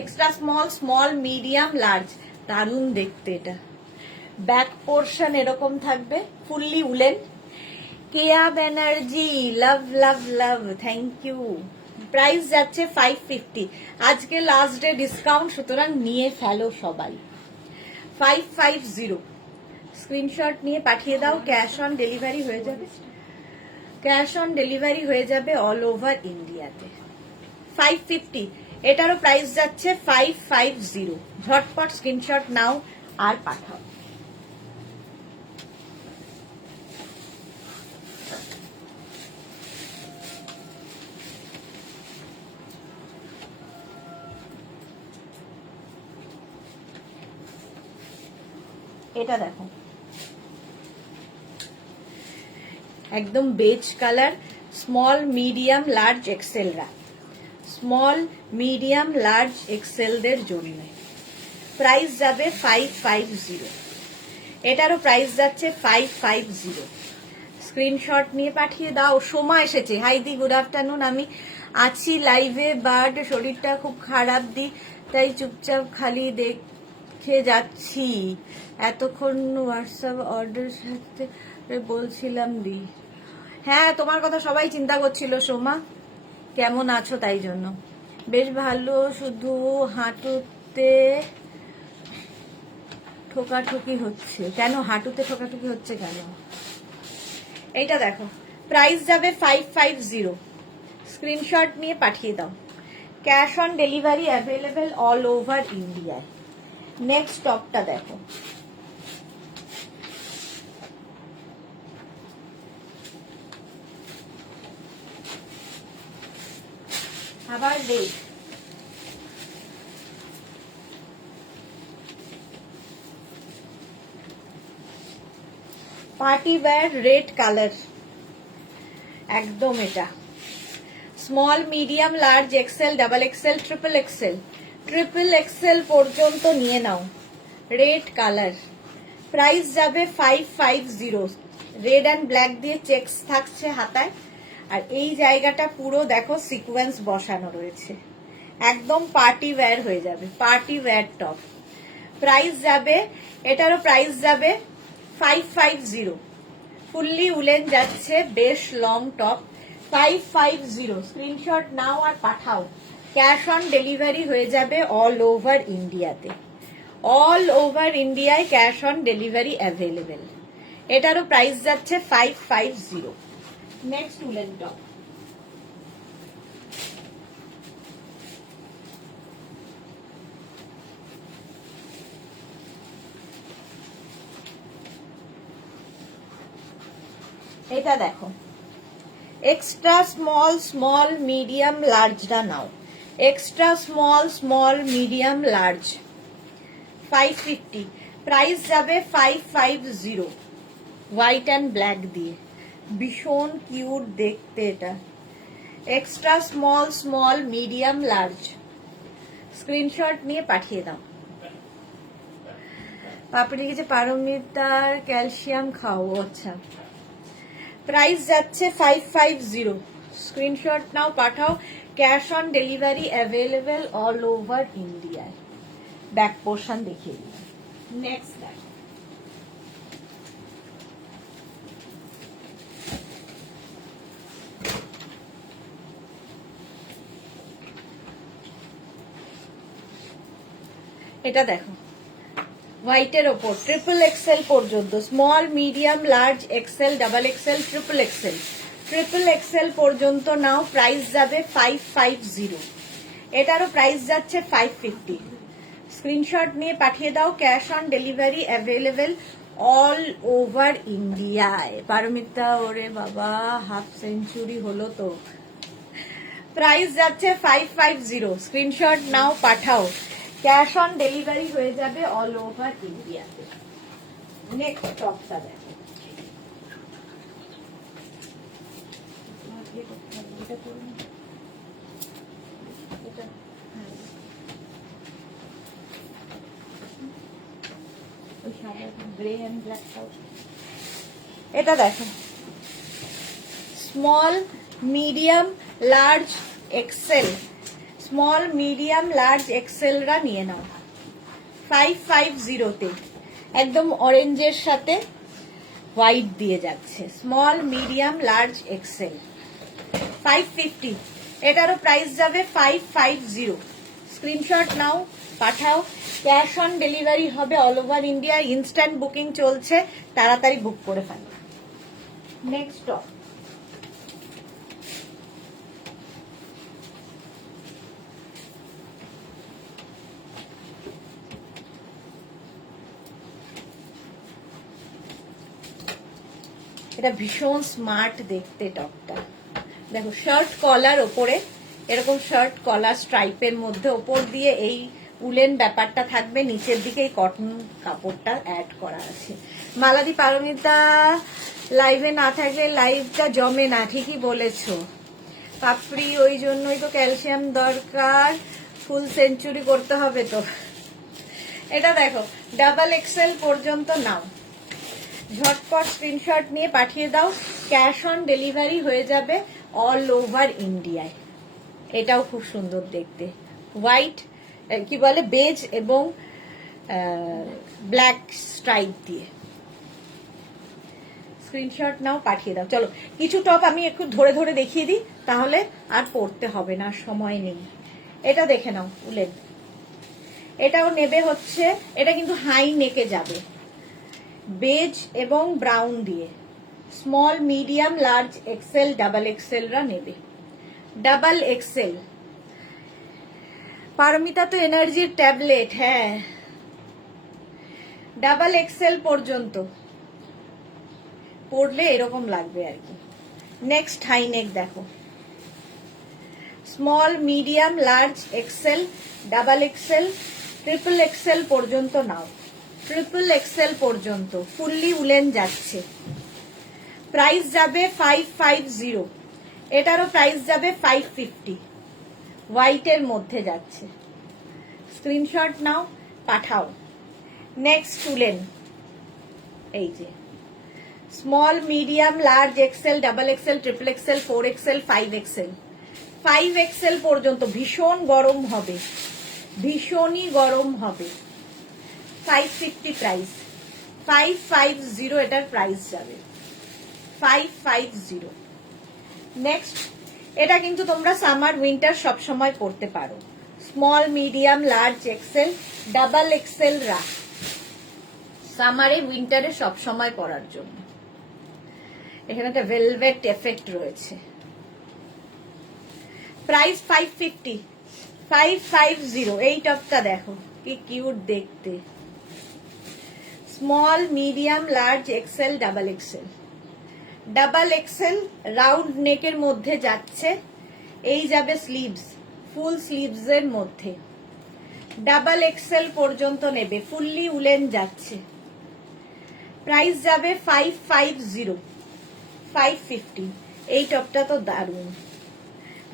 extra small, small, medium, large, দারুণ দেখতে। এটা ব্যাক পোর্শন এরকম থাকবে, fully woollen. Keya Banerjee, love love love, thank you. Price যাচ্ছে 550, আজকে লাস্ট ডে ডিসকাউন্ট, সুতরাং নিয়ে ফেলো সবাই। 550, স্ক্রিনশট নিয়ে পাঠিয়ে দাও, ক্যাশ অন ডেলিভারি হয়ে যাবে, ক্যাশ অন ডেলিভারি হয়ে যাবে অল ওভার ইন্ডিয়াতে। 550, এটারও প্রাইস যাচ্ছে 550, ঝটপট স্ক্রিনশট নাও আর পাঠাও। এটা দেখো একদম beige colour, small, medium, large, এক্সেলরা, স্মল, মিডিয়াম, লার্জ, এক্সেলদের জন্য প্রাইস যাবে 550, এটারও প্রাইস যাচ্ছে 550, স্ক্রিনশট নিয়ে পাঠিয়ে দাও। সোমা এসেছে, হাই দি, গুড আফটারনুন। আমি আছি লাইভে, বাট শরীরটা খুব খারাপ দি, তাই চুপচাপ খালি দেখে যাচ্ছি, এতক্ষণ হোয়াটসঅ্যাপ অর্ডার সাথে বলছিলাম দি। হ্যাঁ তোমার কথা সবাই চিন্তা করছিল সোমা, কেমন আছো তাই জন্য। বেশ ভালো, শুধু হাঁটুতে ঠোকাঠুকি হচ্ছে কেন? হাঁটুতে ঠোকাঠুকি হচ্ছে কেন? এইটা দেখো, প্রাইস যাবে 550, স্ক্রিনশট নিয়ে পাঠিয়ে দাও, cash on delivery available all over ইন্ডিয়ায়। নেক্সট টপটা দেখো, আবার red, party wear red colour, একদম এটা small, medium, large, XL, double XL, triple XL, triple XL পর্যন্ত নিয়ে নাও, রেড কালার। প্রাইস যাবে 550, রেড অ্যান্ড ব্ল্যাক দিয়ে চেকস থাকছে হাতায়, আর এই জায়গাটা পুরো দেখো সিকোয়েন্স বসানো রয়েছে, একদম পার্টি ওয়্যার হয়ে যাবে, পার্টি ওয়্যার টপ। প্রাইস যাবে, এটারও প্রাইস যাবে 550, ফুললি উলেন যাচ্ছে, বেশ লং টপ, 550, স্ক্রিনশট নাও আর পাঠাও, ক্যাশ অন ডেলিভারি হয়ে যাবে অল ওভার ইন্ডিয়াতে, অল ওভার ইন্ডিয়ায় ক্যাশ অন ডেলিভারি অ্যাভেলেবেল। এটারও প্রাইস যাচ্ছে 550। নেক্সট উলেন টপ, এটা দেখো এক্সট্রা স্মল, স্মল, মিডিয়াম, লার্জটা নাও, extra small, small, medium, large, 550, price যাবে 550, হোয়াইট অ্যান্ড ব্ল্যাক দিয়ে, ভীষণ কিউট দেখতে এটা, extra small, small, medium, large, screenshot নিয়ে পাঠিয়ে দাও। পাপড়ি লিখেছে পারমিতার ক্যালসিয়াম খাও, আচ্ছা। প্রাইস যাচ্ছে 550, স্ক্রিনশট নাও পাঠাও, cash on delivery available all over ইন্ডিয়ায়। ব্যাক পোর্শন দেখিয়ে দিই। নেক্সট এটা দেখো, হোয়াইটের ওপর ট্রিপল এক্সেল পর্যন্ত, small, medium, large, XL, double XL, triple XL, triple XL পর্যন্ত নাও, প্রাইস যাবে 550, এটারও প্রাইস যাচ্ছে 550, স্ক্রিনশট নিয়ে পাঠিয়ে দাও, cash on delivery available all over ইন্ডিয়ায়। পারমিতা, ওরে বাবা হাফ সেঞ্চুরি হলো তো। প্রাইস যাচ্ছে 550, স্ক্রিনশট নাও পাঠাও, ক্যাশ অন ডেলিভারি হয়ে যাবে অল ওভার ইন্ডিয়াতে। নেক্সট টপটা দেখো, এটা দেখো small medium large XL, small medium large এক্সেলরা নিয়ে নাও 550 তে, একদম অরেঞ্জের সাথে হোয়াইট দিয়ে যাচ্ছে। স্মল মিডিয়াম লার্জ এক্সেল 550, এটারও প্রাইস যাবে 550। স্ক্রিনশট নাও, পাঠাও। ক্যাশ অন ডেলিভারি হবে all over India, instant booking চলছে, তাড়াতাড়ি বুক করে ফেলো। নেক্সট টপ, এটা ভীষণ স্মার্ট দেখতে টপটা। দেখো শার্ট কলার ওপরে এরকম শার্ট কলার স্ট্রাইপের মধ্যে ওপর দিয়ে এই উলেন ব্যাপারটা থাকবে, নিচের দিকে এই কটন কাপড়টা অ্যাড করা আছে। মালাদি পারমিতা লাইভে না থাকলে লাইভটা জমে না, ঠিকই বলেছো পাপড়ি, ওই জন্যই তো ক্যালসিয়াম দরকার, ফুল সেঞ্চুরি করতে হবে তো। এটা দেখো ডাবল এক্সেল পর্যন্ত নাও, ঝটপট স্ক্রিনশট নিয়ে পাঠিয়ে দাও। ক্যাশ অন ডেলিভারি হয়ে যাবে অল ওভার ইন্ডিয়ায়। এটাও খুব সুন্দর দেখতে, হোয়াইট কি বলে বেজ এবং ব্ল্যাক স্ট্রাইপ দিয়ে। স্ক্রিনশট নাও, পাঠিয়ে দাও। চলো কিছু টপ আমি একটু ধরে ধরে দেখিয়ে দিই, তাহলে আর পড়তে হবে না, সময় নেই। এটা দেখে নাও উলেন, এটাও নেবে হচ্ছে, এটা কিন্তু হাই নেকে যাবে, বেজ এবং ব্রাউন দিয়ে। Small medium large XL double এক্সেলরা নেবে। ডাবল এক্সেল পারমিতা তো এনার্জির ট্যাবলেট, হ্যাঁ ডাবল এক্সেল পর্যন্ত পড়লে এরকম লাগবে আর কি। নেক্সট হাই নেক দেখো, small medium large XL double XL triple XL পর্যন্ত নাও, ট্রিপল এক্সেল পর্যন্ত ফুললি উলেন যাচ্ছে। প্রাইস যাবে 550, এটারও প্রাইস যাবে 550, হোয়াইটের মধ্যে যাচ্ছে। স্ক্রিনশট নাও, পাঠাও। নেক্সট উলেন, এই যে small medium large XL double XL triple XL 4 XL 5 XL, 5 XL পর্যন্ত ভীষণ গরম হবে, ভীষণই গরম হবে। 550 প্রাইস, 550 এটার প্রাইস যাবে 550। নেক্সট, এটা কিন্তু তোমরা সামার উইন্টার সব সময় পড়তে পারো। Small medium large XL double XL রা সামারে উইন্টারে সব সময় পরার জন্য। এখানে একটা ভেলভেট এফেক্ট রয়েছে। প্রাইস 550, 550। এই টপটা দেখো কি কিউট দেখতে, small medium large XL double XL, double XL round নেকের মধ্যে যাচ্ছে। এই যাবে স্লিভস, ফুল স্লিভস এর মধ্যে। ডাবল এক্সেল পর্যন্ত নেবে, ফুললি উলেন যাচ্ছে। প্রাইস যাবে 550, 550। এই টপটা তো দারুণ,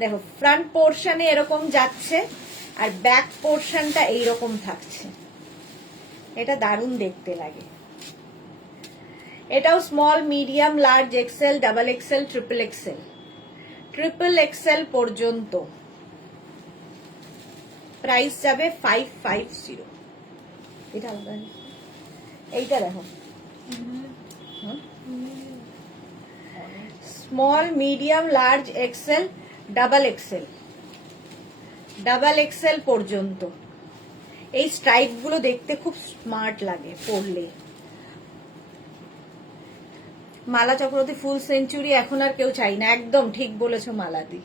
দেখো ফ্রন্ট পোর্শনে এরকম যাচ্ছে আর ব্যাক পোর্শনটা এইরকম থাকছে, এটা দারুণ দেখতে লাগে। এটাও small medium large XL double XL triple XL, triple XL পর্যন্ত। প্রাইস যাবে 550। এটা আলাদা, এইটা দেখো small medium large XL double XL, double XL পর্যন্ত। এই স্ট্রাইপ গুলো দেখতে খুব স্মার্ট লাগে পরলে। মালা চক্রবর্তী ফুল সেঞ্চুরি এখন আর কেউ চাই না, একদম ঠিক বলেছো মালাদি,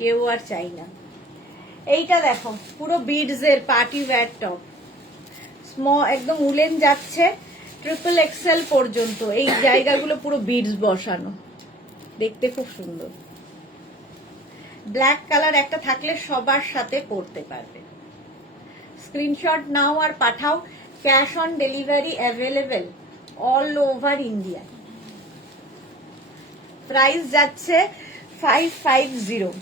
কেউ আর চাই না। এইটা দেখো পুরো বিডস এর পার্টি ওয়্যার টপ, স্মল একদম উলেন যাচ্ছে ট্রিপল এক্সেল পর্যন্ত। এই জায়গাগুলো পুরো বিডস বসানো, দেখতে খুব সুন্দর। ব্ল্যাক কালার একটা থাকলে সবার সাথে পরতে পারবে। স্ক্রিনশট নাও আর পাঠাও। Cash on delivery available all over India. Price যাচ্ছে 550।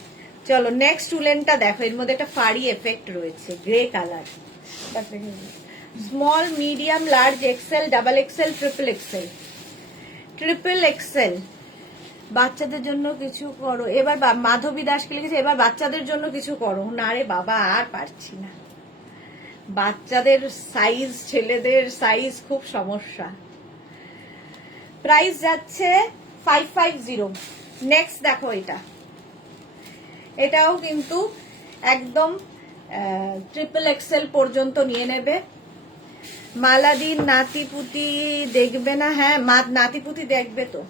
চলো নেক্সট উলেনটা দেখো, এর মধ্যে একটা ফাড়ি এফেক্ট রয়েছে, grey colour. Small, medium, large, XL, double XL, triple XL. Triple XL. বাচ্চাদের জন্য কিছু করো এবার। মাধবী দাসকে লিখেছে, এবার বাচ্চাদের জন্য কিছু করো। না রে বাবা, আর পারছি না। বাচ্চাদের সাইজ, ছেলেদের সাইজ খুব সমস্যা। প্রাইস যাচ্ছে 550। নেক্সট দেখো, এটাও কিন্তু একদম ট্রিপল এক্সেল পর্যন্ত নিয়ে নেবে। মালাদিন নাতিপুতি দেখবে না? হ্যাঁ, নাতিপুতি দেখবে তো।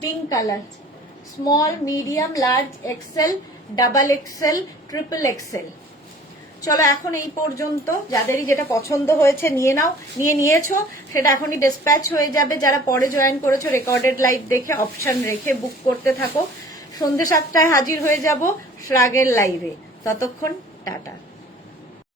Pink colour, small, medium, large, XL, double XL, triple XL. চলো এখন এই পর্যন্ত। যাদেরই যেটা পছন্দ হয়েছে নিয়ে নাও, নিয়েছো সেটা এখনই ডিসপ্যাচ হয়ে যাবে। যারা পরে জয়েন করেছো রেকর্ডেড লাইভ দেখে অপশন রেখে বুক করতে থাকো। সন্ধ্যে 7টায় হাজির হয়ে যাব শ্রাগের লাইভে। ততক্ষণ টাটা।